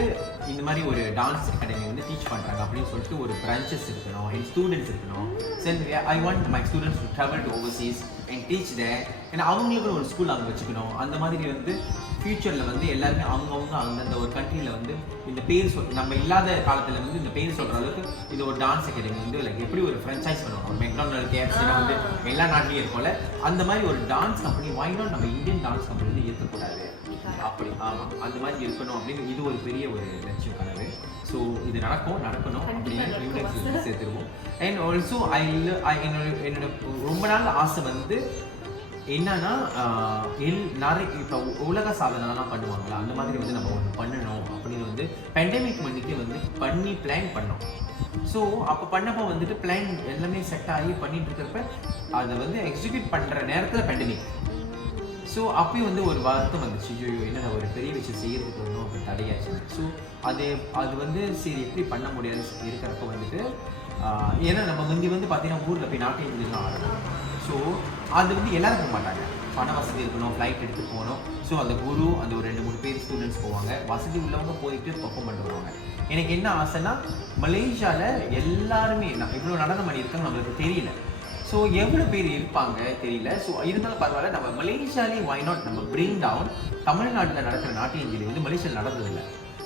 இந்த மாதிரி ஒரு டான்ஸ் அகாடமி வந்து டீச் பண்ணுறாங்க அப்படின்னு சொல்லிட்டு ஒரு பிரான்ச்சஸ் இருக்கணும், என் ஸ்டூடெண்ட்ஸ் இருக்கணும். Then I want my students to travel to overseas and teach there. ஏன்னா அவங்களுக்கு ஒரு ஸ்கூல் அங்கே வச்சுக்கணும். அந்த மாதிரி வந்து ஃபியூச்சரில் வந்து எல்லாருமே அவங்கவுங்க அந்தந்த ஒரு கண்ட்ரியில் வந்து இந்த பேர் நம்ம இல்லாத காலத்தில் வந்து இந்த பேர் சொல்கிற அளவுக்கு இது ஒரு டான்ஸ் அகாடமி வந்து லைக் எப்படி ஒரு ஃப்ரான்ச்சைஸ் பண்ணுவாங்க, ஒரு மெக்டானல்ட் கேஎஃப்சி வந்து எல்லா நாட்டிலையும் இருக்கும்ல, அந்த மாதிரி ஒரு டான்ஸ் கம்பெனி வாங்கினோம் நம்ம இந்தியன் டான்ஸ் கம்பெனி வந்து இருக்கக்கூடாது அப்படி. ஆமாம், அந்த மாதிரி இருக்கணும் அப்படின்னு இது ஒரு பெரிய ஒரு லட்சியம் கனவு. ஸோ இது நடக்கணும் அப்படின்னு யூனிவர்சிட்டி சேர்த்துருவோம். அண்ட் ஆல்சோ என்னோட ரொம்ப நாள் ஆசை வந்து என்னன்னா நிறைய இப்போ உலக சாதனைலாம் பண்ணுவாங்களா அந்த மாதிரி வந்து நம்ம ஒன்று பண்ணணும் அப்படின்னு வந்து பேண்டமிக் மணிக்கு வந்து பண்ணி பிளான் பண்ணோம். ஸோ அப்போ பண்ணப்போ வந்துட்டு பிளான் எல்லாமே செட் ஆகி பண்ணிட்டு இருக்கிறப்ப அதை வந்து எக்ஸிக்யூட் பண்ணுற நேரத்தில் பேண்டமிக். ஸோ அப்பயும் வந்து ஒரு வருத்தம் வந்துச்சு, ஐயோ என்ன ஒரு பெரிய விஷயம் செய்யறதுக்கு ஒன்றும் அப்படி தடையாச்சு. ஸோ அது வந்து சரி எப்படி பண்ண முடியாது இருக்கிறப்ப வந்துட்டு ஏன்னா நம்ம முந்தி வந்து பார்த்தீங்கன்னா ஊரில் போய் நாட்டியம் முடியலாம் ஆடணும். ஸோ அது வந்து எல்லாரும் போக மாட்டாங்க, பண வசதி இருக்கணும், ஃப்ளைட் எடுத்து போகணும். ஸோ அந்த குரு அந்த ஒரு 2-3 பேர் ஸ்டூடெண்ட்ஸ் போவாங்க, வசதி உள்ளவங்க போயிட்டு பெர்ஃபார்ம் பண்ணிட்டு வருவாங்க. எனக்கு என்ன ஆசைன்னா மலேசியாவில் எல்லாருமே இவ்வளோ நடனம் பண்ணியிருக்காங்க நம்மளுக்கு தெரியல. ஸோ எவ்வளோ பேர் இருப்பாங்க தெரியல. ஸோ இருந்தாலும் பரவாயில்ல, நம்ம மலேசியாலேயே வை நாட் நம்ம பிரிங் டவுன் தமிழ்நாட்டில் நடக்கிற நாட்டியஞ்சலி வந்து மலேசியாவில் நடந்ததில்லை.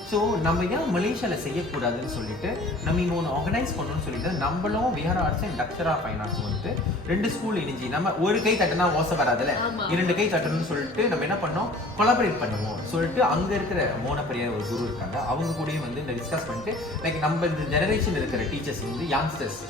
ஸோ நம்ம ஏன் மலேசியாவில் செய்யக்கூடாதுன்னு சொல்லிட்டு நம்ம இங்கே ஒன்று ஆர்கனைஸ் பண்ணணும்னு சொல்லிட்டு நம்மளும் விஹார ஆர்ட்ஸ் அண்ட் தக்ஷரா ஃபைன் ஆர்ட்ஸ் வந்துட்டு 2 ஸ்கூல் இணைஞ்சி நம்ம ஒரு கை தட்டுனா ஓசை வராதுல்ல, 2 கை தட்டணும்னு சொல்லிட்டு நம்ம என்ன பண்ணோம் கொலாபரேட் பண்ணுவோம் சொல்லிட்டு அங்கே இருக்கிற மோனப்பரியார் ஒரு குரு இருக்காங்க, அவங்க கூடயும் வந்து இந்த டிஸ்கஸ் பண்ணிட்டு லைக் நம்ம இந்த ஜெனரேஷன் இருக்கிற டீச்சர்ஸ் வந்து யங்ஸ்டர்ஸ்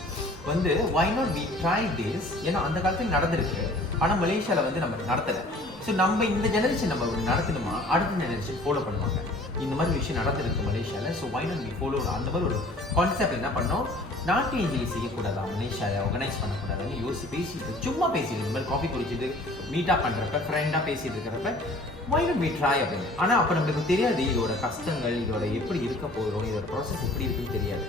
வந்து why not we try this, ஏன்னா அந்த காலத்தில் நடந்திருக்கு. ஆனால் மலேசியாவில் வந்து நம்ம நடத்தலை. ஸோ நம்ம இந்த ஜெனரேஷன் நம்ம நடத்தணுமா, அடுத்த ஜெனரேஷன் ஃபாலோ பண்ணுவாங்க. இந்த மாதிரி விஷயம் நடந்துருக்கு மலேசியாவில். So why not we follow அந்த மாதிரி ஒரு கான்செப்ட் என்ன பண்ணோம், நாட்டு ஏஞ்சலி செய்யக்கூடாதா மலேசியாவை ஆர்கனைஸ் பண்ணக்கூடாதுன்னு பேசிட்டு சும்மா பேசிட்டு இந்த மாதிரி காஃபி குடிச்சிட்டு மீட்டாக பண்ணுறப்ப ஃப்ரெண்டாக பேசிட்டு இருக்கிறப்ப வை நாட் வி ட்ரை அப்படின்னு. ஆனால் அப்போ நம்மளுக்கு தெரியாது இதோட கஷ்டங்கள், இதோட எப்படி இருக்க போகிறோம், இதோட ப்ராசஸ் எப்படி இருக்குன்னு தெரியாது.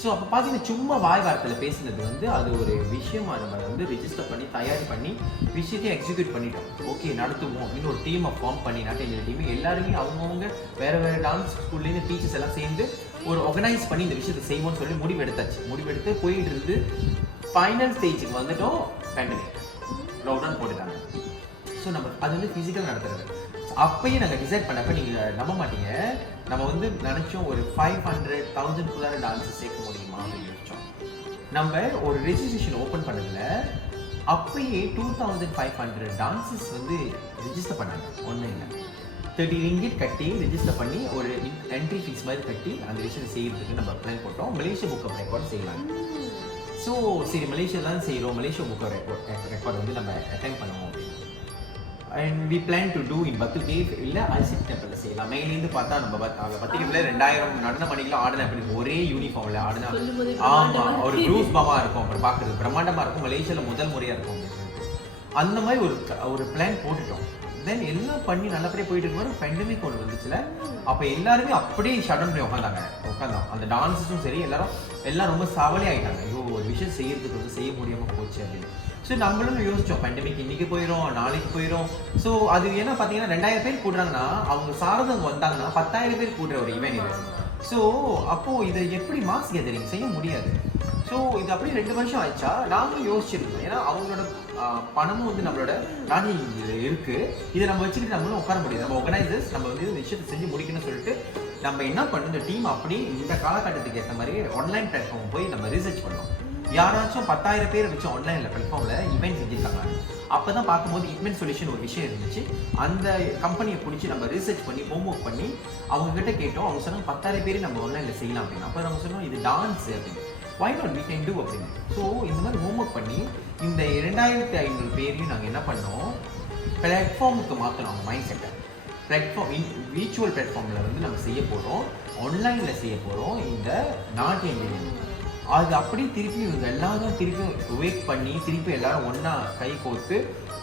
ஸோ அப்போ பார்த்தீங்கன்னா சும்மா வாய் வார்த்தையில் பேசினது வந்து அது ஒரு விஷயமா நம்ம வந்து ரிஜிஸ்டர் பண்ணி தயார் பண்ணி விஷயத்தையும் எக்ஸிக்யூட் பண்ணிட்டோம். ஓகே நடத்துவோம் அப்படின்னு ஒரு டீமை ஃபார்ம் பண்ணி நாட்டு டீம் எல்லாருமே அவங்கவுங்க வேறு வேறு டான்ஸ் ஸ்கூல்லேருந்து டீச்சர்ஸ் எல்லாம் சேர்ந்து ஒரு ஆர்கனைஸ் பண்ணி இந்த விஷயத்தை செய்வோம்னு சொல்லி முடிவெடுத்து போயிட்டு இருந்து ஃபைனல் ஸ்டேஜுக்கு வந்துட்டோம். பேண்டமிக் லாக்டவுன் போட்டுட்டாங்க. ஸோ நம்ம அது வந்து ஃபிசிக்கல் நடத்துறது. அப்பயும் நாங்கள் டிசைட் பண்ணப்போ நீங்கள் நம்ப மாட்டீங்க, நம்ம வந்து நினச்சோம் ஒரு 500,000 டான்ஸஸ் சேர்க்க முடியுமா அப்படின்னு நினச்சோம். நம்ம ஒரு ரெஜிஸ்ட்ரேஷன் ஓப்பன் பண்ணதில் அப்பயே 2,500 டான்ஸஸ் வந்து ரிஜிஸ்டர் பண்ணாங்க ஆன்லைனில். 30 ரிங்கிட் கட்டி ரிஜிஸ்டர் பண்ணி ஒரு என்ட்ரி ஃபீஸ் மாதிரி கட்டி அந்த விஷயத்தை செய்கிறதுக்கு நம்ம பிளான் போட்டோம். மலேசியா புக் ஆஃப் ரெக்கார்ட் செய்யலாம். ஸோ சரி மலேசியா தான் செய்கிறோம், மலேசியா புக் ஆஃப் ரெக்கார்ட் வந்து நம்ம அட்டெண்ட் பண்ணுவோம் அப்படின்னு. And we plan to do in பத்து கேவ் இல்லை அல்சிட் டெம்பிளில் செய்யலாம். மெயிலேருந்து பார்த்தா நம்ம பத்திரிக்கையில் 2000 நடன மணிக்கெலாம் ஆடின அப்படி ஒரே யூனிஃபார்மில் ஆடினா ஆமாம் ஒரு க்ரூஸ் பாமாக இருக்கும். அப்புறம் பார்க்குறது பிரம்மாண்டமாக இருக்கும். மலேசியாவில் முதல் முறையாக இருக்கும் அந்த மாதிரி ஒரு பிளான் போட்டுட்டோம். தென் எல்லாம் பண்ணி நல்லபடியாக போயிட்டு இருக்கும்போது பேண்டமிக் ஒன்று வந்துச்சுல. அப்போ எல்லாருமே அப்படியே ஷடன் பண்ணி உட்காந்தோம். அந்த டான்ஸஸும் சரி எல்லாம் ரொம்ப சவலை ஆகிட்டாங்க. ஐயோ ஒரு விஷயம் செய்யறதுக்கு வந்து செய்ய முடியாமல் போச்சு அப்படின்னு. ஸோ நம்மளும் யோசிச்சோம் பேண்டமிக் இன்னைக்கு போயிடும் நாளைக்கு போயிடும். ஸோ அது ஏன்னா பார்த்தீங்கன்னா 2000 பேர் கூடுறாங்கன்னா அவங்க சாரதவங்க வந்தாங்கன்னா 10,000 பேர் கூடுற ஒரு ஈவென்ட் இது. ஸோ அப்போது இதை எப்படி மாஸ் கேதரிங் செய்ய முடியாது. ஸோ இது அப்படியே 2 வருஷம் ஆயிடுச்சா நாங்களும் யோசிச்சிருக்கோம். ஏன்னா அவங்களோட பணமும் வந்து நம்மளோட நாட்டில் இருக்குது. இதை நம்ம வச்சுக்கிட்டு நம்மளும் உட்கார முடியாது. நம்ம ஆர்கனைசர்ஸ் நம்ம வந்து இந்த விஷயத்தை செஞ்சு முடிக்கணும்னு சொல்லிட்டு நம்ம என்ன பண்ணணும், இந்த டீம் அப்படி இந்த காலகட்டத்துக்கு ஏற்ற மாதிரி ஆன்லைன் பிளாட்ஃபார்ம் போய் நம்ம ரிசர்ச் பண்ணோம். யாராச்சும் 10,000 பேர் வச்சு ஆன்லைனில் பிளாட்ஃபார்மில் ஈவெண்ட் செஞ்சுருக்காங்க. அப்போ தான் பார்க்கும்போது இட்மெண்ட் சொல்யூஷன் ஒரு விஷயம் இருந்துச்சு. அந்த கம்பெனியை பிடிச்சி நம்ம ரிசர்ச் பண்ணி ஹோம் ஒர்க் பண்ணி அவங்ககிட்ட கேட்டோம். அவங்க சொன்னாங்க 10,000 பேர் நம்ம ஆன்லைனில் செய்யலாம் அப்படின்னு. அப்போ நம்ம சொன்னோம் இது டான்ஸ் அப்படின்னு, why not we can do அப்படின்னு. ஸோ இந்த மாதிரி ஹோம் ஒர்க் பண்ணி இந்த 2,500 பேரையும் நாங்கள் என்ன பண்ணோம், பிளாட்ஃபார்முக்கு மாற்றணும். அவங்க மைண்ட் செட்டை விர்ச்சுவல் பிளாட்ஃபார்மில் வந்து நம்ம செய்ய போகிறோம், ஆன்லைனில் செய்ய போகிறோம் இந்த நாட்டு என்ஜினியரிங். அது அப்படியே திருப்பி இவங்க எல்லாரும் திருப்பி வெயிட் பண்ணி திருப்பி எல்லாரும் ஒன்றா கை கோர்த்து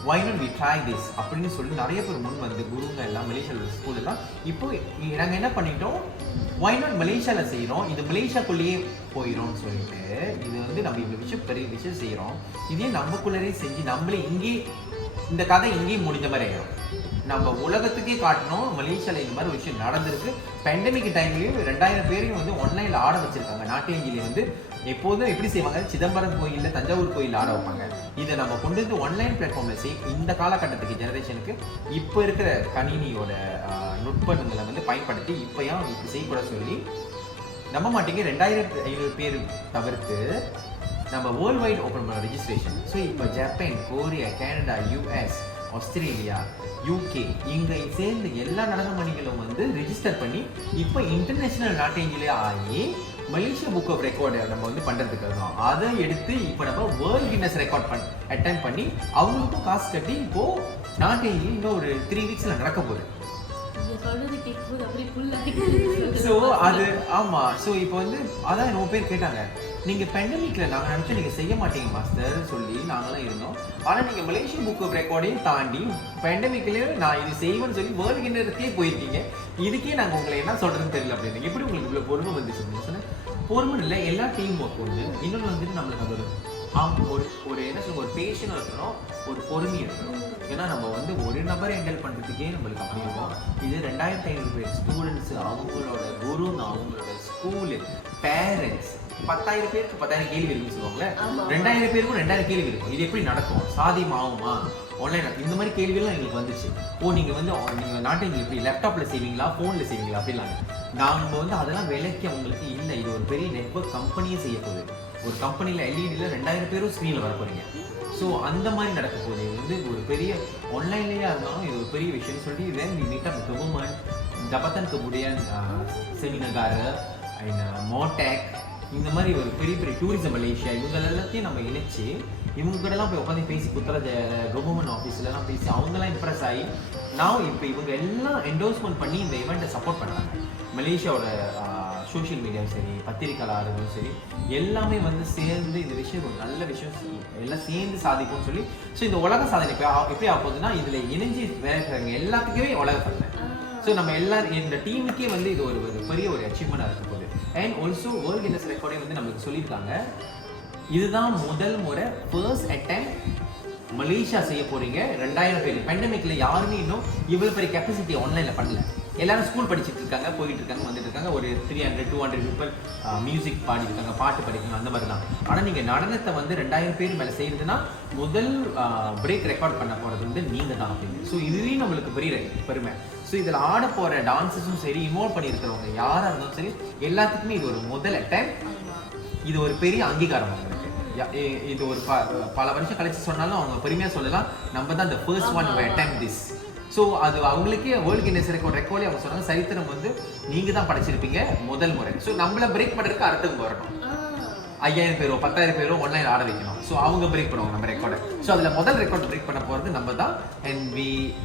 why not we try this அப்படின்னு சொல்லி நிறைய பேர் முன் வந்து குருங்க எல்லாம் மலேசியாவில் ஸ்கூல் எல்லாம் இப்போ நாங்கள் என்ன பண்ணிட்டோம், why not மலேசியாவில் செய்கிறோம், இது மலேசியாக்குள்ளேயே போயிடும்னு சொல்லிட்டு இது வந்து நம்ம இவ்வளோ விஷயம் பெரிய விஷயம் செய்கிறோம். இதே நம்மக்குள்ளே செஞ்சு நம்மளே இங்கே இந்த கதை இங்கேயும் முடிஞ்ச மாதிரி ஆகிடும். நம்ம உலகத்துக்கே காட்டணும் மலேசியாவில் இந்த மாதிரி ஒரு விஷயம் நடந்திருக்கு. பேண்டமிக் டைம்லேயும் 2000 பேரையும் வந்து ஆன்லைனில் ஆட வச்சிருக்காங்க. நாட்டியங்கிலே வந்து எப்போதும் எப்படி செய்வாங்க, சிதம்பரம் கோயிலில் தஞ்சாவூர் கோயிலில் ஆட வைப்பாங்க. இதை நம்ம கொண்டு வந்து ஆன்லைன் பிளாட்ஃபார்மில் இந்த காலகட்டத்துக்கு ஜெனரேஷனுக்கு இப்போ இருக்கிற கணினியோட நுட்பங்களை வந்து பயன்படுத்தி இப்போயும் இப்படி செய்யக்கூட சொல்லி நம்ப மாட்டேங்க 2,500 பேர் தவிர்த்து நம்ம வேர்ல்டு வைட் ஓப்பன் பண்ண ரெஜிஸ்ட்ரேஷன். ஸோ இப்போ Japan, Korea, Canada, US, Australia, UK இங்கே சேர்ந்து எல்லா நடன மணிகளும் வந்து ரிஜிஸ்டர் பண்ணி இப்போ இன்டர்நேஷ்னல் நாட்டிலே ஆகி மலேசியா புக் ஆஃப் ரெக்கார்டு நம்ம வந்து பண்ணுறதுக்கு இருக்கோம். அதை எடுத்து இப்போ நம்ம வேர்ல்டு கின்னஸ் ரெக்கார்ட் அட்டெண்ட் பண்ணி அவங்களுக்கும் காசு கட்டி இப்போது நாட்டிலே இன்னும் ஒரு 3 வீக்ஸில் நடக்க போகுது. ஸோ அது ஆமாம். ஸோ இப்போ வந்து அதான் ரொம்ப பேர் கேட்டாங்க, நீங்கள் பேண்டமிக்கில் நாங்கள் நினச்சோம் நீங்கள் செய்ய மாட்டீங்க மாஸ்டர் சொல்லி நாங்களாம் இருந்தோம். ஆனால் நீங்கள் மலேசியா புக் ஆஃப் ரெக்கார்டையும் தாண்டி பேண்டமிக்லேயே நான் இது செய்வேன்னு சொல்லி வேர்ல்டு கின்னருக்கே போயிருக்கீங்க. இதுக்கே நாங்கள் உங்களை என்ன சொல்கிறதுன்னு தெரியல அப்படின்னு. எப்படி உங்களுக்கு இவ்வளோ பொறுமை வந்துச்சு சொன்னேன். பொறுமை இல்லை, எல்லா டீம் ஒர்க் ஒன்று. இன்னொன்று வந்துட்டு நம்மளுக்கு அது ஒரு என்ன சொல்லுங்க, ஒரு பேஷனாக இருக்கணும், ஒரு பொறுமை இருக்கணும். ஏன்னா நம்ம வந்து ஒரு நபரை ஹேண்டில் பண்ணுறதுக்கே நம்மளுக்கு அப்படி இருக்கும். இது 2,500 பேர் ஸ்டூடெண்ட்ஸு, அவங்களோட குரு, அவங்களோட ஸ்கூலு, பேரண்ட்ஸ், 10,000 பேருக்கு 10,000 கேள்வி இருக்குன்னு சொல்லுவாங்களே, 2,000 பேருக்கும் 2,000 கேள்வி இருக்கும். இது எப்படி நடக்கும், சாத்தியமாகுமா, ஆன்லைன் இந்த மாதிரி கேள்வியெல்லாம் எங்களுக்கு வந்துச்சு. நீங்கள் வந்து நீங்கள் நாட்டில் எப்படி லேப்டாப்பில் செய்வீங்களா, ஃபோனில் செய்வீங்களா அப்படிலாம். நாங்கள் வந்து அதெல்லாம் விலைக்கு அவங்களுக்கு இல்லை. இது ஒரு பெரிய நெட்வொர்க் கம்பெனியே செய்ய போகுது. ஒரு கம்பெனியில் எல்இடியில் 2,000 பேரும் ஸ்க்ரீனில் வர போகிறீங்க. ஸோ அந்த மாதிரி நடக்க போகுது. இது வந்து ஒரு பெரிய ஆன்லைன்லேயே இருந்தாலும் இது ஒரு பெரிய விஷயம்னு சொல்லிட்டு then we meet up with government, Jabatan Kemudian Semi Negara and MOTEC இந்த மாதிரி ஒரு பெரிய பெரிய டூரிசம் மலேசியா இவங்க எல்லாத்தையும் நம்ம இணைச்சு இவங்க கூடலாம் போய் உட்காந்து பேசி குத்தர கவர்மெண்ட் ஆஃபீஸ்லலாம் பேசி அவங்களாம் இம்ப்ரெஸ் ஆகி நான் இப்போ இவங்க எல்லாம் என்டோர்ஸ்மெண்ட் பண்ணி இந்த ஈவெண்ட்டை சப்போர்ட் பண்ணுறாங்க. மலேசியாவோட சோஷியல் மீடியாவும் சரி, பத்திரிக்கையாளர்களும் சரி, எல்லாமே வந்து சேர்ந்து இந்த விஷயம் ஒரு நல்ல விஷயம் எல்லாம் சேர்ந்து சாதிக்கும்னு சொல்லி. ஸோ இந்த உலக சாதனை எப்படி ஆக போகுதுன்னா இதில் இணைஞ்சு வேலைங்க எல்லாத்துக்குமே உலக சாதனை. ஸோ நம்ம எல்லாரும் இந்த டீமுக்கே வந்து இது ஒரு பெரிய ஒரு அச்சீவ்மெண்ட்டாக இருக்க போகுது. அண்ட் ஆல்சோ வேர்ல்ட் கின்னஸ் ரெக்கார்டே வந்து நம்மளுக்கு சொல்லியிருக்காங்க, இதுதான் முதல் முறை ஃபர்ஸ்ட் அட்டெம்ப்ட் மலேசியா செய்ய போறீங்க. 2000 பேர் பேண்டமிக்ல யாருமே இன்னும் இவ்வளவு பெரிய கெப்பாசிட்டி ஆன்லைன்ல பண்ணல. எல்லாரும் ஸ்கூல் படிச்சுட்டு இருக்காங்க, போயிட்டு இருக்காங்க, வந்துட்டு இருக்காங்க. ஒரு 300-200 பீப்புள் மியூசிக் பாடி இருக்காங்க, பாட்டு படிக்கணும், அந்த மாதிரி தான். ஆனால் நீங்கள் நடனத்தை வந்து 2000 பேர் மேலே செய்யறதுன்னா முதல் பிரேக் ரெக்கார்ட் பண்ண போகிறது வந்து நீங்கள் தான் அப்படின்னு. ஸோ இதுவே நம்மளுக்கு பெரிய பெருமை. ஸோ இதில் ஆட போகிற டான்ஸஸும் சரி, இன்வால்வ் பண்ணியிருக்கிறவங்க யாராக இருந்தாலும் சரி, எல்லாத்துக்குமே இது ஒரு முதல் அட்டெம்ப்ட். இது ஒரு பெரிய அங்கீகாரம் அவங்களுக்கு. இது ஒரு பல வருஷம் கழிச்சு சொன்னாலும் அவங்க பெருமையாக சொல்லலாம், நம்ம தான் the first one to attempt this. So அது அவங்களுக்கே வேர்ல்ட் கின்னஸ் ரெக்கார்டே அவங்க சொன்னாங்க, சரித்திரம் வந்து நீங்கள் தான் படைச்சிருப்பீங்க முதல் முறை. ஸோ நம்மள பிரேக் பண்ணுறதுக்கு அடுத்தவங்க வரணும். 5000 பேரோ 10,000 பேரோ ஆன்லைன் ஆட வைக்கணும். ஸோ அவங்க பிரேக் பண்ணுவாங்க நம்ம ரெக்கார்டை. ஸோ அதில் முதல் ரெக்கார்ட் பிரேக் பண்ண போகிறது நம்ம தான். அண்ட்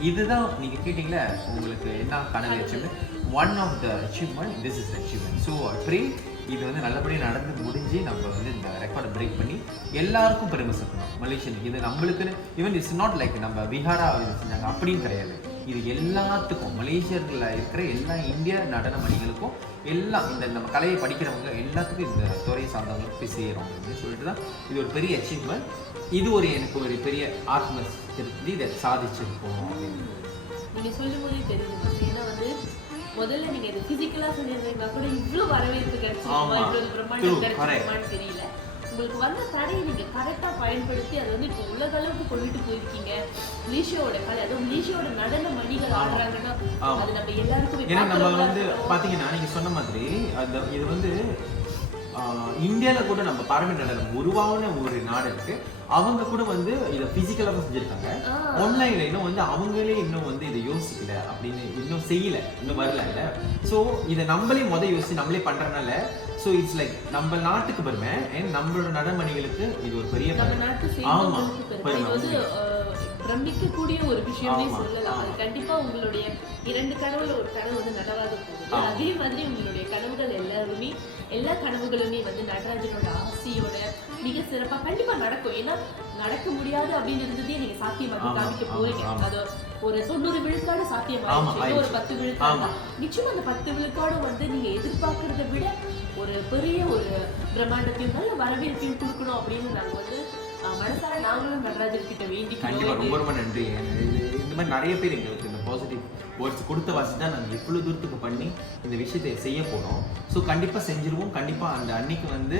இதுதான் நீங்கள் கேட்டிங்களே உங்களுக்கு என்ன கனவு achievement, one of the achievement, this is the achievement. So ப்ரீ இது வந்து நல்லபடியாக நடந்து முடிஞ்சு நம்ம வந்து இந்த ரெக்கார்டை பிரேக் பண்ணி எல்லாருக்கும் பெருமை சேர்க்கணும் மலேசியன். இது நம்மளுக்குன்னு ஈவன் இட்ஸ் நாட் லைக் நம்ம விஹாரா இது செஞ்சாங்க அப்படின்னு கிடையாது. இது எல்லாத்துக்கும் மலேசியர்களில் இருக்கிற எல்லா இந்திய நடன மணிகளுக்கும் எல்லாம் இந்த நம்ம கலையை படிக்கிறவங்க எல்லாத்துக்கும் இந்த துறையை சார்ந்தவங்களுக்கு போய் செய்கிறோம் அப்படின்னு சொல்லிட்டு தான் இது ஒரு பெரிய அச்சீவ்மெண்ட். இது ஒரு எனக்கு ஒரு பெரிய ஆத்ம திருப்தி, இதை சாதிச்சிருக்கோம் அப்படின்னு நீங்கள் சொல்லும் போதே தெரியுது. ஏன்னா வந்து முதல்ல நீங்க இது பிசிக்கலா சொல்லியிருந்தீங்கன்னா கூட இவ்வளவு வரவேற்பு கிடைச்சிருக்குமா, இவ்வளவு பிரம்மாண்டம் கிடைச்சிருக்குமான்னு தெரியல. உங்களுக்கு வந்த தடையை நீங்க கரெக்டா பயன்படுத்தி அதை வந்து இப்போ உலக அளவுக்கு கொண்டுட்டு போயிருக்கீங்க. மலேசியாவோட கலை, அதுவும் மலேசியாவோட நடன மணிகள் ஆடுறாங்கன்னா அது நம்ம எல்லாருக்குமே. ஏன்னா நம்ம வந்து பாத்தீங்கன்னா நீங்க சொன்ன மாதிரி அந்த இது வந்து இந்தியாவில் கூட நம்ம பாரம்பரிய நடனம் உருவான ஒரு நாடு இருக்கு. அவங்க கூட வந்து இதை பிசிக்கலாக செஞ்சிருக்காங்க. ஆன்லைன்ல இன்னும் வந்து அவங்களே இன்னும் வந்து இதை யோசிக்கல அப்படின்னு, இன்னும் செய்யல, இன்னும் வரல இல்லை. ஸோ இதை நம்மளே யோசிச்சு நம்மளே பண்றதுனால ஸோ இட்ஸ் லைக் நம்ம நாட்டுக்கு பெருமை அண்ட் நம்மளோட நடமணிகளுக்கு இது ஒரு பெரிய ஆமா பெருமை, பிரமிக்கக்கூடிய ஒரு விஷயமே சொல்லலாம். அது கண்டிப்பா உங்களுடைய 2 கனவுல ஒரு கனவு வந்து நடவாக போகுது. அதே மாதிரி உங்களுடைய கனவுகள் எல்லா கனவுகளுமே வந்து நடராஜனோட ஆசையோட மிக சிறப்பா கண்டிப்பா நடக்கும். ஏன்னா நடக்க முடியாது அப்படின்னு இருந்ததே நீங்க சாத்தியமாக காமிக்க போறீங்க. அது ஒரு 90 விழுக்காடு சாத்தியமாயிடுச்சு, ஒரு 10 விழுக்காடு. நிச்சயமா அந்த 10 விழுக்காடு வந்து நீங்க எதிர்பார்க்கறதை விட ஒரு பெரிய ஒரு பிரம்மாண்டத்தையும் நல்ல வரவேற்பையும் கொடுக்கணும் அப்படின்னு நாங்க வந்து மனசார நாங்களும் நடராஜர் கிட்ட வேண்டிக்கிறோம். ரொம்ப ரொம்ப நன்றி. இந்த மாதிரி நிறைய பேர் எங்களுக்கு இந்த பாசிட்டிவ் வேர்ட்ஸ் கொடுத்த வாசி தான் நாங்கள் இவ்வளோ தூரத்துக்கு பண்ணி இந்த விஷயத்தை செய்ய போகிறோம். ஸோ கண்டிப்பாக செஞ்சிருவோம். கண்டிப்பாக அந்த அன்னைக்கு வந்து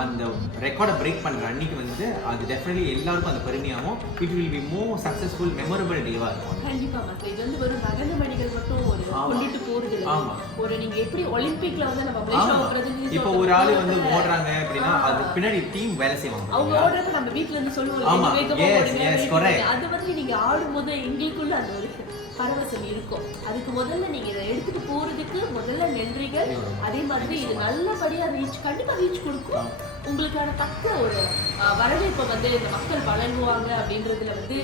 அந்த ரெக்கார்டை பிரேக் பண்ணுற அன்னைக்கு வந்து அது டெஃபினெட்லி எல்லாருக்கும் அந்த பெருமையாகவும் it will be more successful memorable டேவாக இருக்கும். கண்டிப்பாக மக்கள் இது வந்து வெறும் நடன மணிகள் மட்டும் ஒரு கொண்டுட்டு போகிறது இல்லை. ஒரு நீங்கள் எப்படி ஒலிம்பிக்ல வந்து நம்ம மலேசியாவை பிரதிநிதி இப்போ ஒரு ஆள் வந்து ஓடுறாங்க அப்படின்னா அது பின்னாடி டீம் வேலை செய்வாங்க. அவங்க ஓடுறப்ப நம்ம வீட்டில் இருந்து சொல்லுவோம், அது வந்து நீங்கள் ஆடும்போது எங்களுக்குள்ள அந்த ஒரு பரவசம் இருக்கும். அதுக்கு முதல்ல நீங்க இதை எடுத்துட்டு போறதுக்கு முதல்ல நன்றிகள். அதே மாதிரி இது நல்லபடியா கண்டிப்பா ரீச் கொடுக்கும். உங்களுக்கான பக்க ஒரு வரவேற்பை வந்து இந்த மக்கள் வழங்குவாங்க அப்படின்றதுல வந்து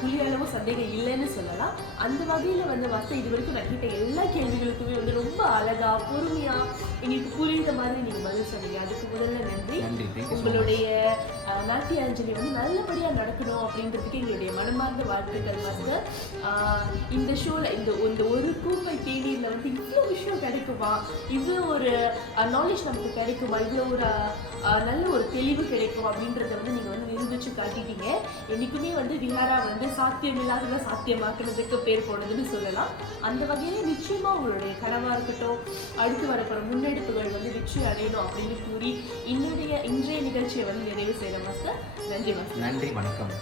துளியளவு சந்தேகம் இல்லைன்னு சொல்லலாம். அந்த வகையில வந்து இது வரைக்கும் நான் கேட்ட எல்லா கேள்விகளுக்குமே வந்து ரொம்ப அழகா பொறுமையா எங்களுக்கு புரியுத மாதிரி நீங்க பதில் சொன்னீங்க. அதுக்கு முதல்ல நன்றி. உங்களுடைய நாட்டியாஞ்சலி வந்து நல்லபடியா நடக்கணும் அப்படின்றதுக்கு எங்களுடைய மனமார்ந்த வாழ்த்துக்கள். மாஸ்டர், இந்த ஷோல இந்த ஒரு கூப்பை தேநீர்ல வந்து இவ்வளோ விஷயம் கிடைக்குமா, இவ்வளோ ஒரு நாலேஜ் நமக்கு கிடைக்குமா, இவ்வளோ ஒரு நல்ல ஒரு தெளிவு கிடைக்கும் அப்படின்றத வந்து நீங்கள் வந்து நிரூபிச்சு காட்டிட்டீங்க. என்றைக்குமே வந்து விஹாரா வந்து சாத்தியமில்லாததை சாத்தியமாக்குறதுக்கு பேர் போனதுன்னு சொல்லலாம். அந்த வகையில நிச்சயமா உங்களுடைய கனவாக இருக்கட்டும், அடுத்து வரப்போகிற முன்னெடுப்புகள் வந்து வெற்றி அடையணும் அப்படின்னு கூறி இன்றைய நிகழ்ச்சியை வந்து நிறைவு செய்யற மாஸ்டர். நன்றி மாஸ்டர். நன்றி, வணக்கம்.